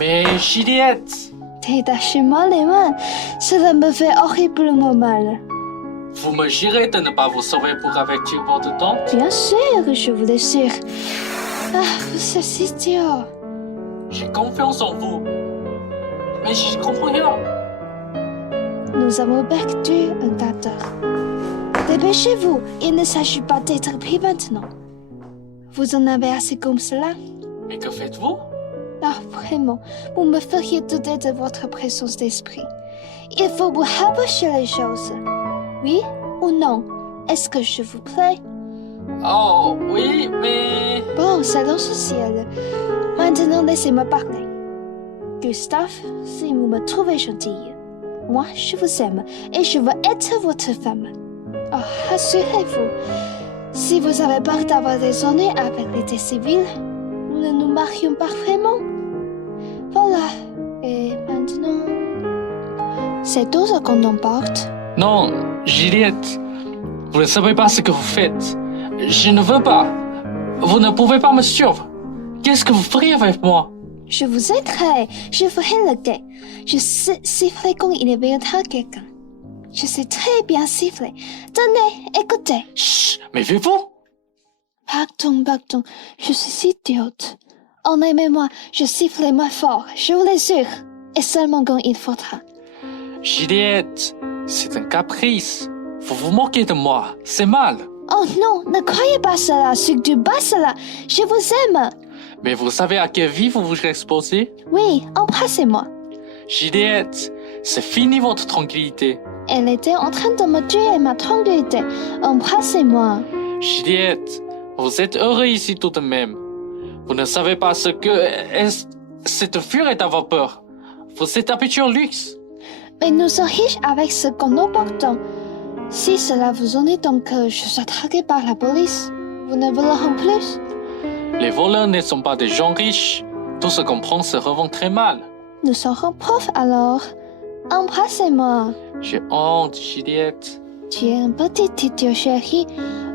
Mais Juliette... Détachez-moi les mains. Cela me fait horriblement mal. Vous me jurez de ne pas vous sauver pour avertir votre tante? Bien sûr, je vous l'assure. Ah, vous êtes idiot. J'ai confiance en vous. Mais je comprends rien. Nous avons perdu un quart d'heure. Dépêchez-vous, il ne s'agit pas d'être pris maintenant. Vous en avez assez comme cela? Mais que faites-vous? Ah, vraiment, vous me feriez douter de votre présence d'esprit. Il faut vous rapprocher les choses. Oui ou non? Est-ce que je vous plais? Oh, oui, mais... Bon, c'est l'essentiel. Maintenant, laissez-moi parler. Gustave, si vous me trouvez gentille, moi, je vous aime et je veux être votre femme. Oh, rassurez-vous, si vous avez peur d'avoir des ennuis avec l'état civil, nous nous marions parfaitement. Voilà. Et maintenant, c'est tout ce qu'on emporte. Non, Juliette, vous ne savez pas ce que vous faites. Je ne veux pas. Vous ne pouvez pas me suivre. Qu'est-ce que vous feriez avec moi? Je vous aiderai. Je ferai le guet. Je sais siffler quand il viendra quelqu'un. Je sais très bien siffler. Tenez, écoutez. Chut, mais vous? Pardon, je suis idiote. En aimez-moi, je siffle moins fort, je vous l'assure. Et seulement quand il faudra. Juliette, c'est un caprice. Vous vous moquez de moi, c'est mal. Oh non, ne croyez pas cela, surtout pas cela. Je vous aime. Mais vous savez à quelle vie vous vous exposez? Oui, embrassez-moi. Juliette, c'est fini votre tranquillité. Elle était en train de me tuer ma tranquillité. Embrassez-moi. Juliette, vous êtes heureux ici tout de même. Vous ne savez pas ce que est cette furie d'avoir peur. Vous êtes habitué au luxe. Mais nous sommes riches avec ce qu'on nous portons. Si cela vous ennuie donc que je sois traqué par la police, vous ne volerez plus. Les voleurs ne sont pas des gens riches. Tout ce qu'on prend se revend très mal. Nous serons profs alors. Embrassez-moi. J'ai honte, Juliette. Tu es un petit idiot chéri.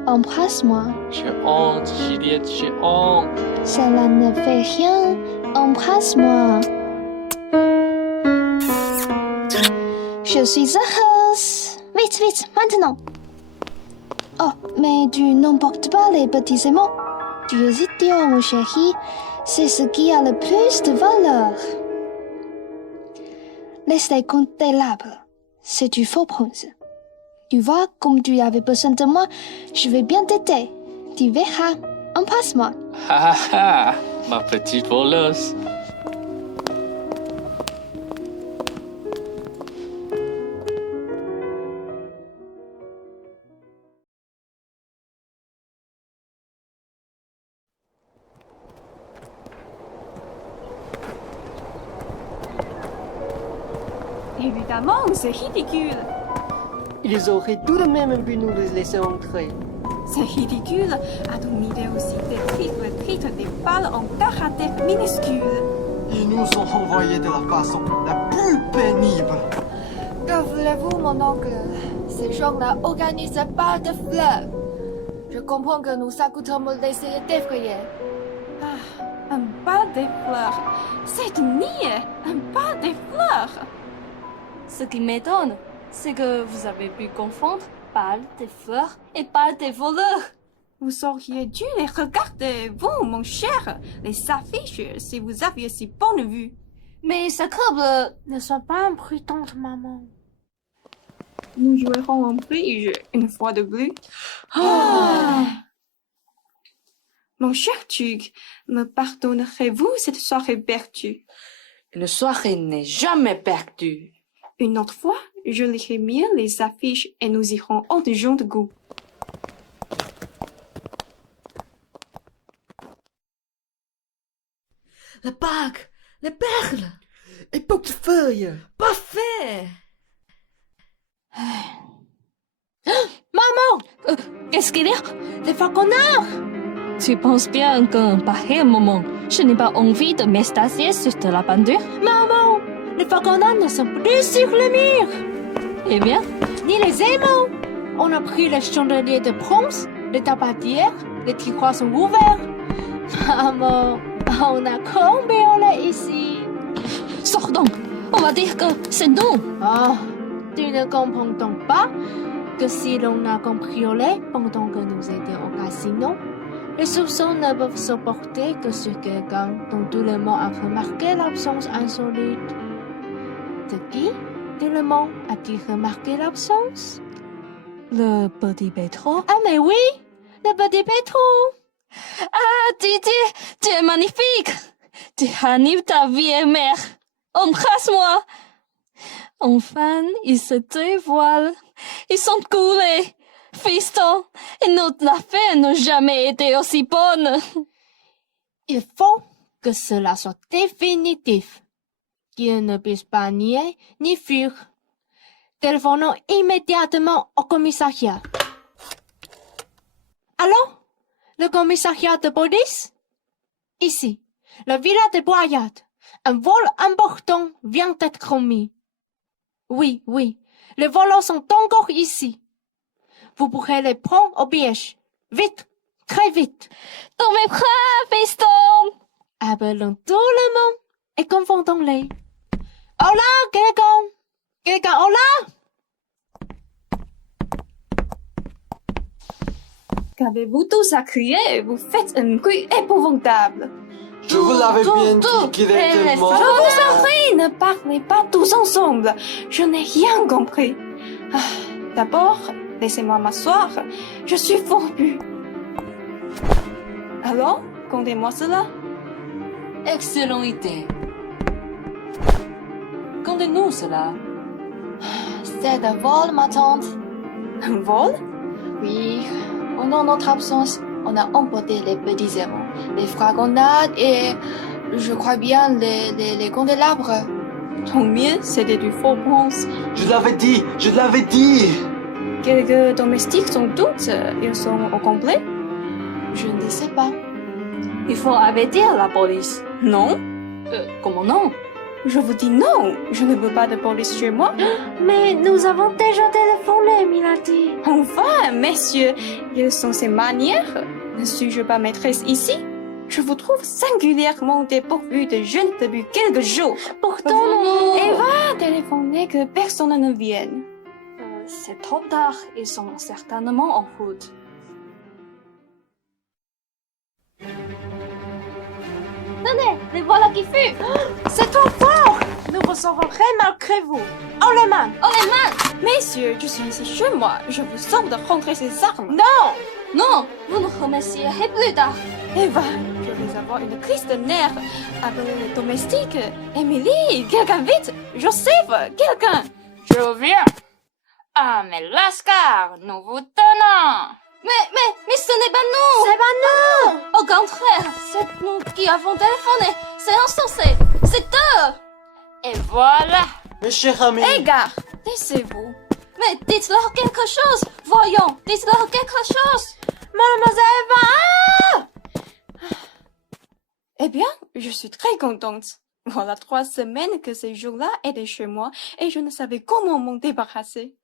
Embrasse-moi. J'ai honte, Juliette, j'ai honte. Cela ne fait rien. Embrasse-moi. Je suis heureuse. Vite, maintenant. Oh, mais tu n'emportes pas les petits aimants. Tu es idiot, mon chéri. C'est ce qui a le plus de valeur. Laisse-les compter l'arbre. C'est du faux prince. Tu vois, comme tu avais besoin de moi, je vais bien t'aider. Tu verras. Embrasse-moi. Ha ha ha, ma petite voleuse. Évidemment, c'est ridicule. Ils auraient tout de même pu nous les laisser entrer. C'est ridicule. À ton idée aussi des titres des balles en caractère minuscule. Ils nous ont envoyés de la façon la plus pénible. Que voulez-vous, mon oncle? Ces gens-là organisent pas de fleurs. Je comprends que nous s'accoutons me laisser défrayer. Ah, un bal des fleurs. C'est niais. Un bal des fleurs. Ce qui m'étonne, c'est que vous avez pu confondre bal des fleurs et bal des voleurs. Vous auriez dû les regarder, vous, mon cher, les affiches, si vous aviez si bonne vue. Mais sacrebleu, Ne sois pas imprudente, maman. Nous jouerons en bridge une fois de plus. Mon cher Duc, me pardonnerez-vous cette soirée perdue? Une soirée n'est jamais perdue. Une autre fois, je lirai mieux les affiches et nous irons en gens de goût. La bague, les perles. Et portefeuille. Parfait. Maman! Qu'est-ce qu'il y a? Des falconards! Tu penses bien qu'un pareil moment, je n'ai pas envie de m'extasier sur de la peinture? Maman! Les falconards ne sont plus sur le mur! Eh bien, Ni les aimants! On a pris les chandeliers de bronze, les tabatières, les tiroirs sont ouverts. Maman, on a cambriolé ici. sors donc. On va dire que c'est nous. Oh, tu ne comprends donc pas que si l'on a cambriolé pendant que nous étions au casino, les soupçons ne peuvent se porter que sur quelqu'un dont tout le monde a remarqué l'absence insolite. De qui, tout le monde a-t-il remarqué l'absence? Le petit Pétro. Ah mais oui, le petit Pétro. Ah, Didier, tu es magnifique. Tu ranimes ta vieille mère. Embrasse-moi. Enfin, ils se dévoilent. Ils sont coulés. Fiston, notre affaire n'a jamais été aussi bonne. Il faut que cela soit définitif. Qu'il ne puisse pas nier ni fuir. Téléphonons immédiatement au commissariat. Allô? Le commissariat de police? Ici, la villa de Boyade. Un vol important vient d'être commis. Oui, les voleurs sont encore ici. Vous pourrez les prendre au piège. Vite, très vite. Dans mes bras, Fiston! Appelons tout le monde et confondons-les. Hola, quelqu'un, hola? Qu'avez-vous tous à crier? Vous faites un bruit épouvantable. Je vous l'avais bien dit qu'il était mort. Je vous en prie, ne parlez pas tous ensemble. Je n'ai rien compris. D'abord, laissez-moi m'asseoir. Je suis fourbu. Alors, contez-moi cela. Excellente idée. Contez-nous cela. C'est un vol, ma tante. Un vol? Oui, pendant notre absence, on a emporté les petits aimants, les fragonnades et, je crois bien, les candélabres. Tant mieux, c'était du faux bronze. Je l'avais dit. Quelques domestiques sans doute, ils sont au complet. Je ne sais pas. Il faut avertir la police. Non? Comment non? Je vous dis non, je ne veux pas de police chez moi. Mais nous avons déjà téléphoné, Milady. Enfin, messieurs, quelles sont ces manières? Ne suis-je pas maîtresse ici? Je vous trouve singulièrement dépourvu de jeûne depuis quelques jours. Pourtant, nous... Eva, téléphonez que personne ne vienne. C'est trop tard, ils sont certainement en route. Tenez, les voilà qui fuient. C'est trop fort. Nous recevrons malgré vous. Oh les mains. Messieurs, je suis ici chez moi. Je vous ordre de rentrer ces armes. Non. Non, vous nous remercierez plus tard. Eva, je vais avoir une crise de nerfs. Appelez les domestiques. Émilie, quelqu'un vite. Joseph, quelqu'un. Je viens. Ah, mais Lascar, nous vous tenons. Mais ce n'est pas nous! C'est pas nous! Au contraire, c'est nous qui avons téléphoné. C'est insensé. C'est eux! Et voilà. Mes chers amis. Égard, taisez-vous. Mais dites-leur quelque chose. Voyons, dites-leur quelque chose. Mademoiselle Eva! Eh bien, je suis très contente. Voilà 3 semaines que ces jours-là étaient chez moi et je ne savais comment m'en débarrasser.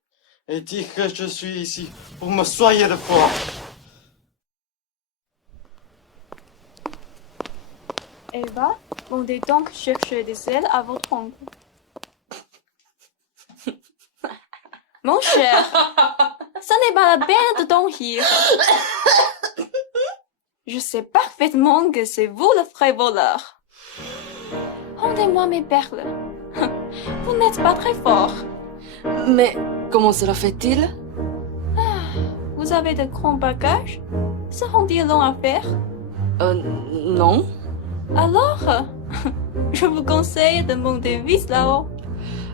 Et dire que je suis ici pour me soigner de foi. Eva, montez donc chercher des ailes à votre oncle. Mon cher, ça n'est pas la peine de t'en rire. Je sais parfaitement que c'est vous le vrai voleur. Rendez-moi mes perles. Vous n'êtes pas très fort. Mais comment cela fait-il? Vous avez de grands bagages? Seront-ils longs à faire? Non. Alors, je vous conseille de monter vite là-haut.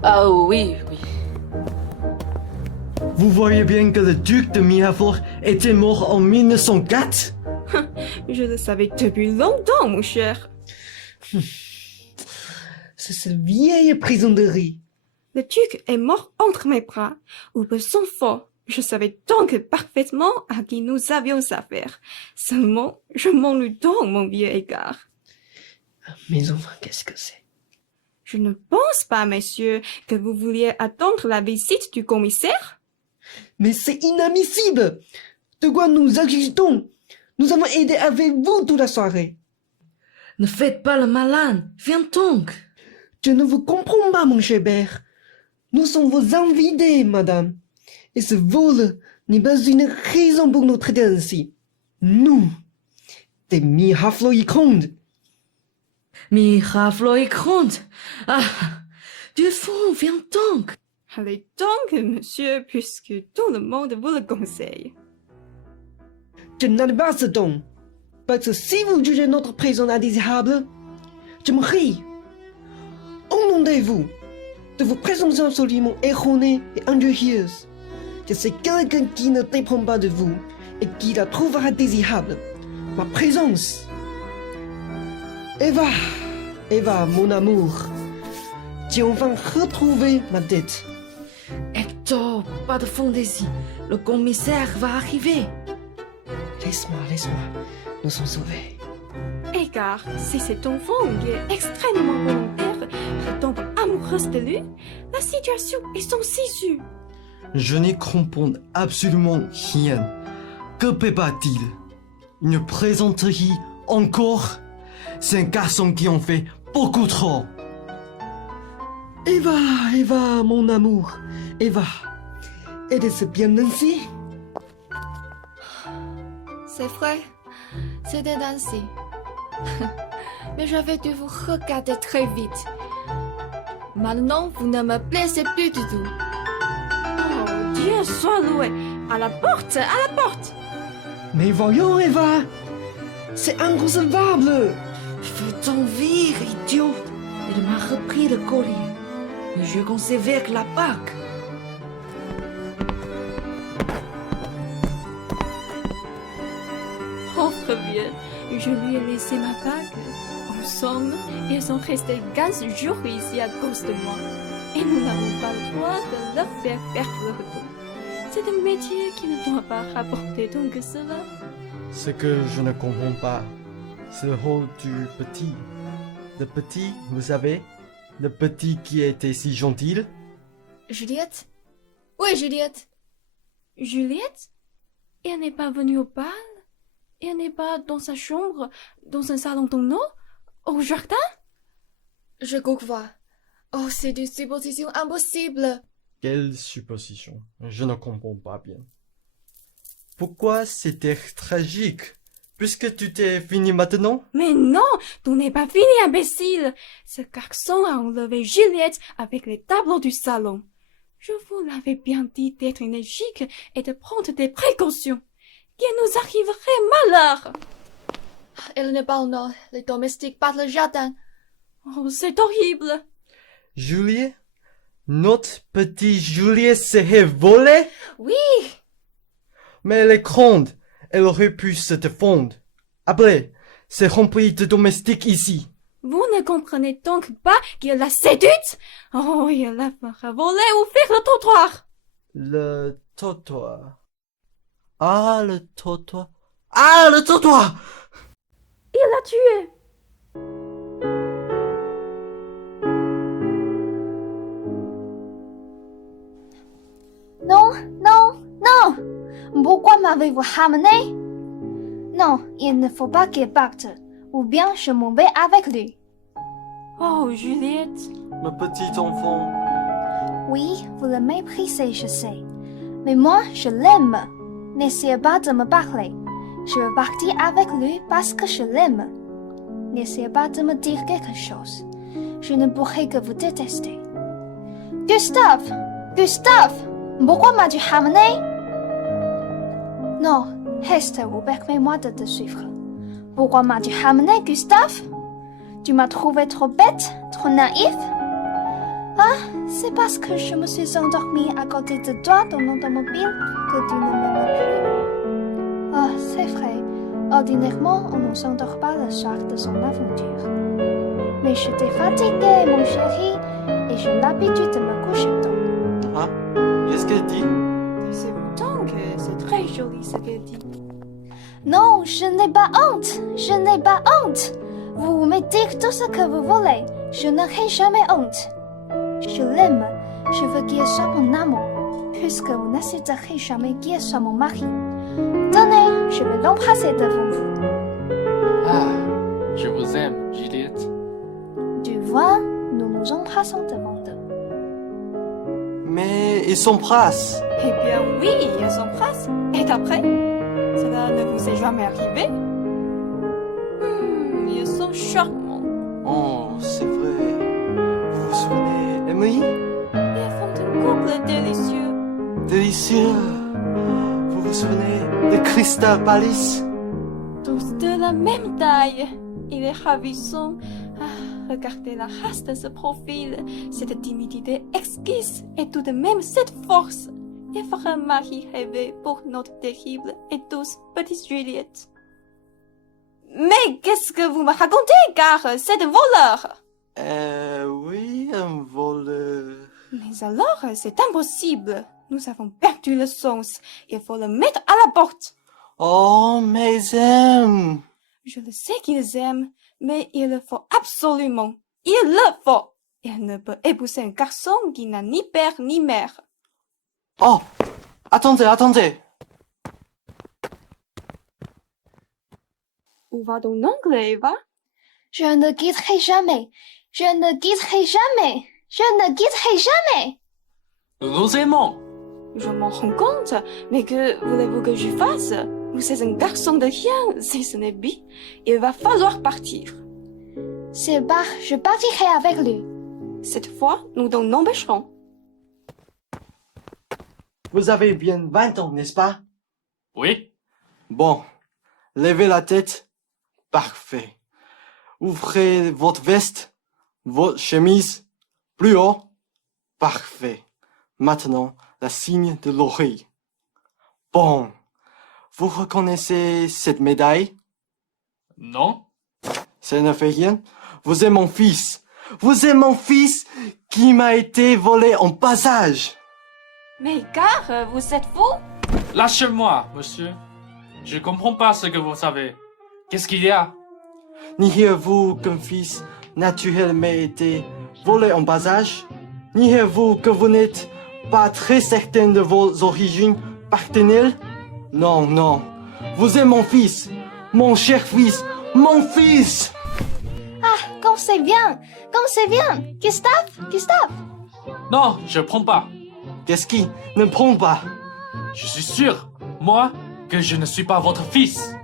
Ah oui. Vous voyez bien que le duc de Mihavre était mort en 1904. Je le savais depuis longtemps, mon cher. C'est cette vieille prisonnerie. Le duc est mort entre mes bras, ou de son fort. Je savais donc parfaitement à qui nous avions affaire. Seulement, je m'ennuie donc, mon vieux Égard. Mais enfin, qu'est-ce que c'est? Je ne pense pas, messieurs, que vous vouliez attendre la visite du commissaire. Mais c'est inadmissible! De quoi nous agitons? Nous avons aidé avec vous toute la soirée. Ne faites pas le malin, viens donc. Je ne vous comprends pas, mon cher père. Nous sommes vos invités, madame. Et ce vol n'est pas une raison pour nous traiter ainsi. Nous, des Mihavloïcondes. Mihavloïcondes. Ah, tu es fou, viens donc. Allez donc, monsieur, puisque tout le monde vous le conseille. Je n'arrive pas à ce ton. Parce que si vous jugez notre présence indésirable, je me ris. Entendez-vous de vos présomptions absolument erronées et injurieuses. que c'est quelqu'un qui ne dépend pas de vous et qui la trouvera désirable. Ma présence. Eva, mon amour, j'ai enfin retrouvé ma tête. Hector, pas de fantaisie. Le commissaire va arriver. Laisse-moi, nous sommes sauvés. Edgar, si cet enfant qui est extrêmement volontaire retombe amoureuse de lui, la situation est sans issue. Je n'y comprends absolument rien. Que prépare-t-il? Une plaisanterie encore? C'est un garçon qui en fait beaucoup trop. Eva, mon amour. Eva, est-ce bien ainsi? C'est vrai, c'était ainsi. Mais j'avais dû vous regarder très vite. Maintenant, vous ne me plaisez plus du tout. Oh, Dieu soit loué! À la porte! Mais voyons, Eva, c'est inconcevable. Je veux t'en vire, idiot. Il m'a repris le collier. Mais je conservais que la bague. Pauvre vieux, je lui ai laissé ma bague. En somme, ils sont restés 15 jours ici à cause de moi. Et nous n'avons pas le droit de leur faire perdre le retour. C'est un métier qui ne doit pas rapporter tant que cela. Ce que je ne comprends pas, c'est le rôle du petit. Le petit, vous savez, le petit qui était si gentil. Juliette? Oui, Juliette. Juliette? Elle n'est pas venue au bal? Elle n'est pas dans sa chambre, dans un salon tonneau, au jardin? Je vois. Oh, c'est une supposition impossible. Quelle supposition? Je ne comprends pas bien. Pourquoi c'était tragique? Puisque tu t'es fini maintenant? Mais non, tout n'est pas fini, imbécile. Ce garçon a enlevé Juliette avec les tableaux du salon. Je vous l'avais bien dit d'être énergique et de prendre des précautions. Qu'il nous arriverait malheur. Il n'est pas au nord. Les domestiques battent le jardin. Oh, c'est horrible. Juliet? Notre petit Juliet serait volé? Oui. Mais elle est grande. Elle aurait pu se défendre. Après, c'est rempli de domestiques ici. Vous ne comprenez donc pas qu'il l'a séduite? Oh, il la fera voler ou faire le trottoir. Le trottoir. Ah, le trottoir. Ah, le trottoir! Il l'a tué. Non! Pourquoi m'avez-vous ramené? Non, il ne faut pas qu'il parte, ou bien je m'en vais avec lui. Oh, Juliette. Ma petite enfant. Oui, vous le méprisez, je sais. Mais moi, je l'aime. N'essayez pas de me parler. Je veux partir avec lui parce que je l'aime. N'essayez pas de me dire quelque chose. Je ne pourrai que vous détester. Gustave! Pourquoi m'as-tu ramené? Non, reste ou permets-moi de te suivre. Pourquoi m'as-tu ramené, Gustave? Tu m'as trouvé trop bête, trop naïf? Ah, c'est parce que je me suis endormie à côté de toi dans l'automobile que tu ne m'aimes plus. Ah, c'est vrai. Ordinairement, on ne s'endort pas le soir de son aventure. Mais j'étais fatiguée, mon chéri, et j'ai l'habitude de me coucher tôt. Ah, qu'est-ce qu'elle dit? C'est pourtant que c'est très joli ce qu'elle dit. Non, je n'ai pas honte. Vous me dites tout ce que vous voulez. Je n'aurai jamais honte. Je l'aime. Je veux qu'il soit mon amour. Puisque vous n'accepterez jamais qu'il soit mon mari. Tenez, je vais l'embrasser devant vous. Ah, je vous aime, Juliette. Tu vois, nous nous embrassons devant eux. Mais ils s'embrassent. Eh bien oui, ils s'embrassent. Et après, cela ne vous est jamais arrivé? Ils sont charmants. Oh, c'est vrai. Vous vous souvenez, Emily? Ils font un couple délicieux. Délicieux. Vous vous souvenez de Crystal Palace? Tous de la même taille. Il est ravissant. Ah, regardez la race de ce profil. Cette timidité exquise et tout de même cette force. et fera Marie rêver pour notre terrible et douce petite Juliette. Mais qu'est-ce que vous me racontez, car c'est un voleur. Oui, un voleur. Mais alors, c'est impossible. Nous avons perdu le sens. Il faut le mettre à la porte. Oh, mes amis. Je le sais qu'ils aiment, mais il le faut absolument. Il le faut. Il ne peut épouser un garçon qui n'a ni père ni mère. Oh, attendez. Où va ton oncle, Eva? Je ne quitterai jamais. Je ne quitterai jamais. Je ne quitterai jamais. Nous nous aimons. Je m'en rends compte, mais que voulez-vous que je fasse? Vous êtes un garçon de rien, si ce n'est bi. Il va falloir partir. C'est bas, je partirai avec lui. Cette fois, nous t'en empêcherons. Vous avez bien 20 ans, n'est-ce pas? Oui. Bon, levez la tête. Parfait. Ouvrez votre veste, votre chemise, plus haut. Parfait. Maintenant, la signe de l'oreille. Bon. Vous reconnaissez cette médaille? Non. Ça ne fait rien. Vous êtes mon fils. Vous êtes mon fils qui m'a été volé en passage. Mais car vous êtes fou? Lâchez-moi, monsieur. Je comprends pas ce que vous savez. Qu'est-ce qu'il y a? Niez-vous qu'un fils naturel m'a été volé en passage? Niez-vous que vous n'êtes pas très certain de vos origines paternelles? Non. Vous êtes mon fils. Mon cher fils. Mon fils! Ah, comme c'est bien. Gustave. Non, je prends pas. Qu'est-ce qui ne prend pas? Je suis sûr, moi, que je ne suis pas votre fils.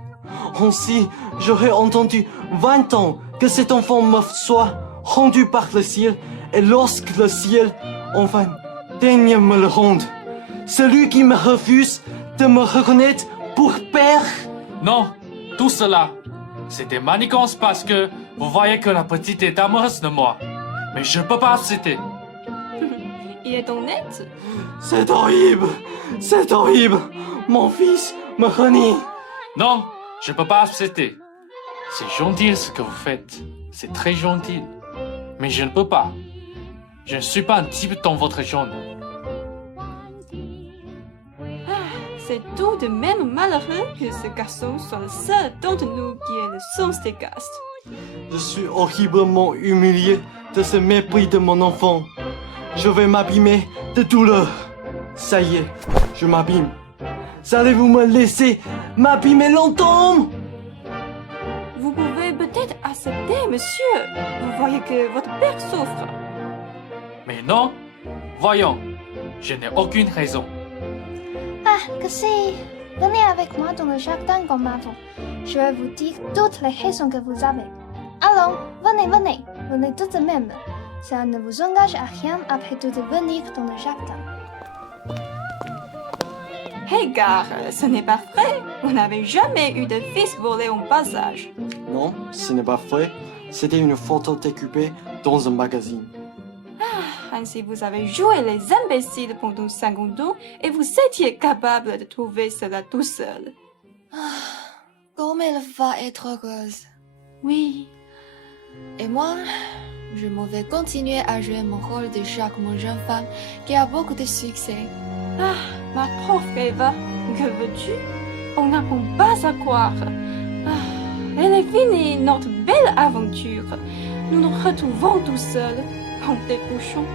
Ainsi, j'aurais entendu 20 ans que cet enfant me soit rendu par le ciel, et lorsque le ciel, enfin, daigne me le rendre, celui qui me refuse de me reconnaître pour père. Non, tout cela, c'est des manigances parce que vous voyez que la petite est amoureuse de moi. Mais je peux pas accepter. Il est honnête. C'est horrible. Mon fils me renie. Non, je peux pas accepter. C'est gentil ce que vous faites. C'est très gentil. Mais je ne peux pas. Je ne suis pas un type dans votre genre. C'est tout de même malheureux que ce garçon soit le seul d'entre nous qui ait le sens des castes. Je suis horriblement humilié de ce mépris de mon enfant. Je vais m'abîmer de douleur. Ça y est, je m'abîme. Allez-vous me laisser m'abîmer longtemps? Vous pouvez peut-être accepter, monsieur. Vous voyez que votre père souffre. Mais non, voyons, je n'ai aucune raison. Ah, que c'est... Venez avec moi dans le jardin comme avant. Je vais vous dire toutes les raisons que vous avez. Allons, venez tout de même. Ça ne vous engage à rien après tout de venir dans le jardin. Égard, ce n'est pas vrai. Vous n'avez jamais eu de fils volé en passage. Non, ce n'est pas vrai. C'était une photo découpée dans un magazine. Ainsi, vous avez joué les imbéciles pendant 50 ans et vous étiez capable de trouver cela tout seul. Comme elle va être heureuse. Oui. Et moi, je m'en vais continuer à jouer mon rôle de charmante jeune femme qui a beaucoup de succès. Ah, ma pauvre Eva, que veux-tu? On n'apprend pas à croire. Ah, elle est finie, notre belle aventure. Nous nous retrouvons tout seuls, en débouchons.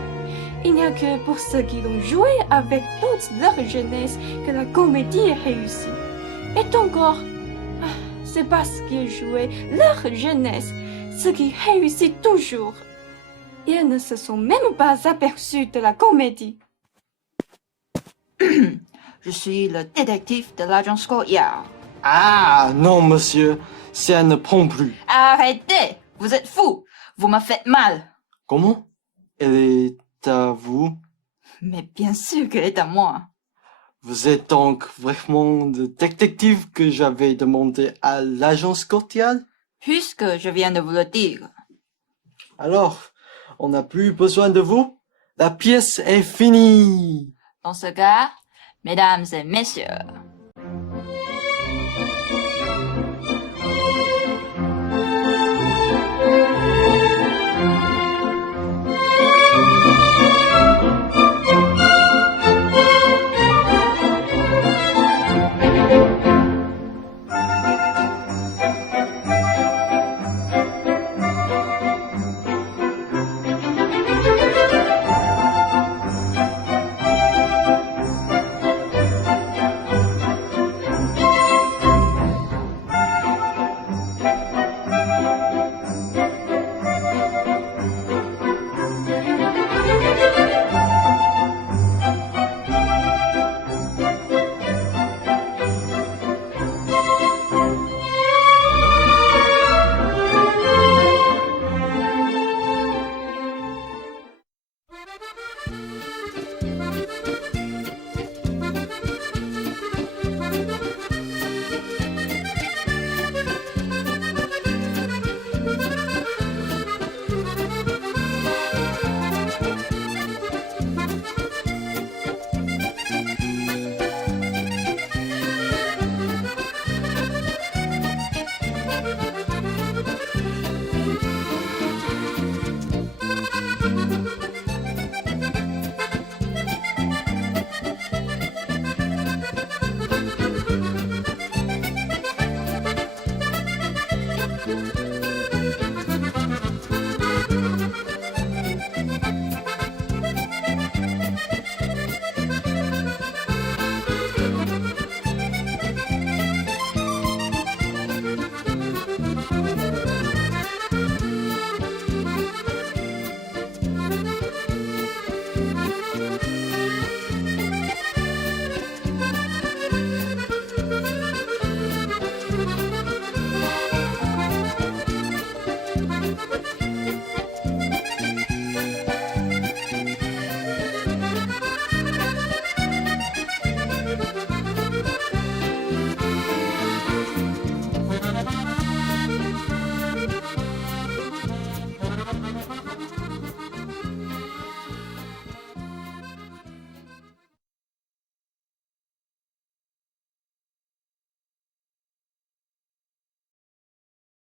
Il n'y a que pour ceux qui l'ont joué avec toute leur jeunesse que la comédie est réussie. Et encore, c'est parce qu'ils jouaient leur jeunesse, ce qui réussit toujours. Ils ne se sont même pas aperçus de la comédie. Je suis le détective de l'agence scolaire. Ah, non, monsieur, ça ne prend plus. Arrêtez! Vous êtes fou! Vous me faites mal! Comment? Elle est à vous? Mais bien sûr qu'elle est à moi. Vous êtes donc vraiment le détective que j'avais demandé à l'agence scolaire? Puisque je viens de vous le dire. Alors, on n'a plus besoin de vous? La pièce est finie. Dans ce cas, Mesdames et messieurs,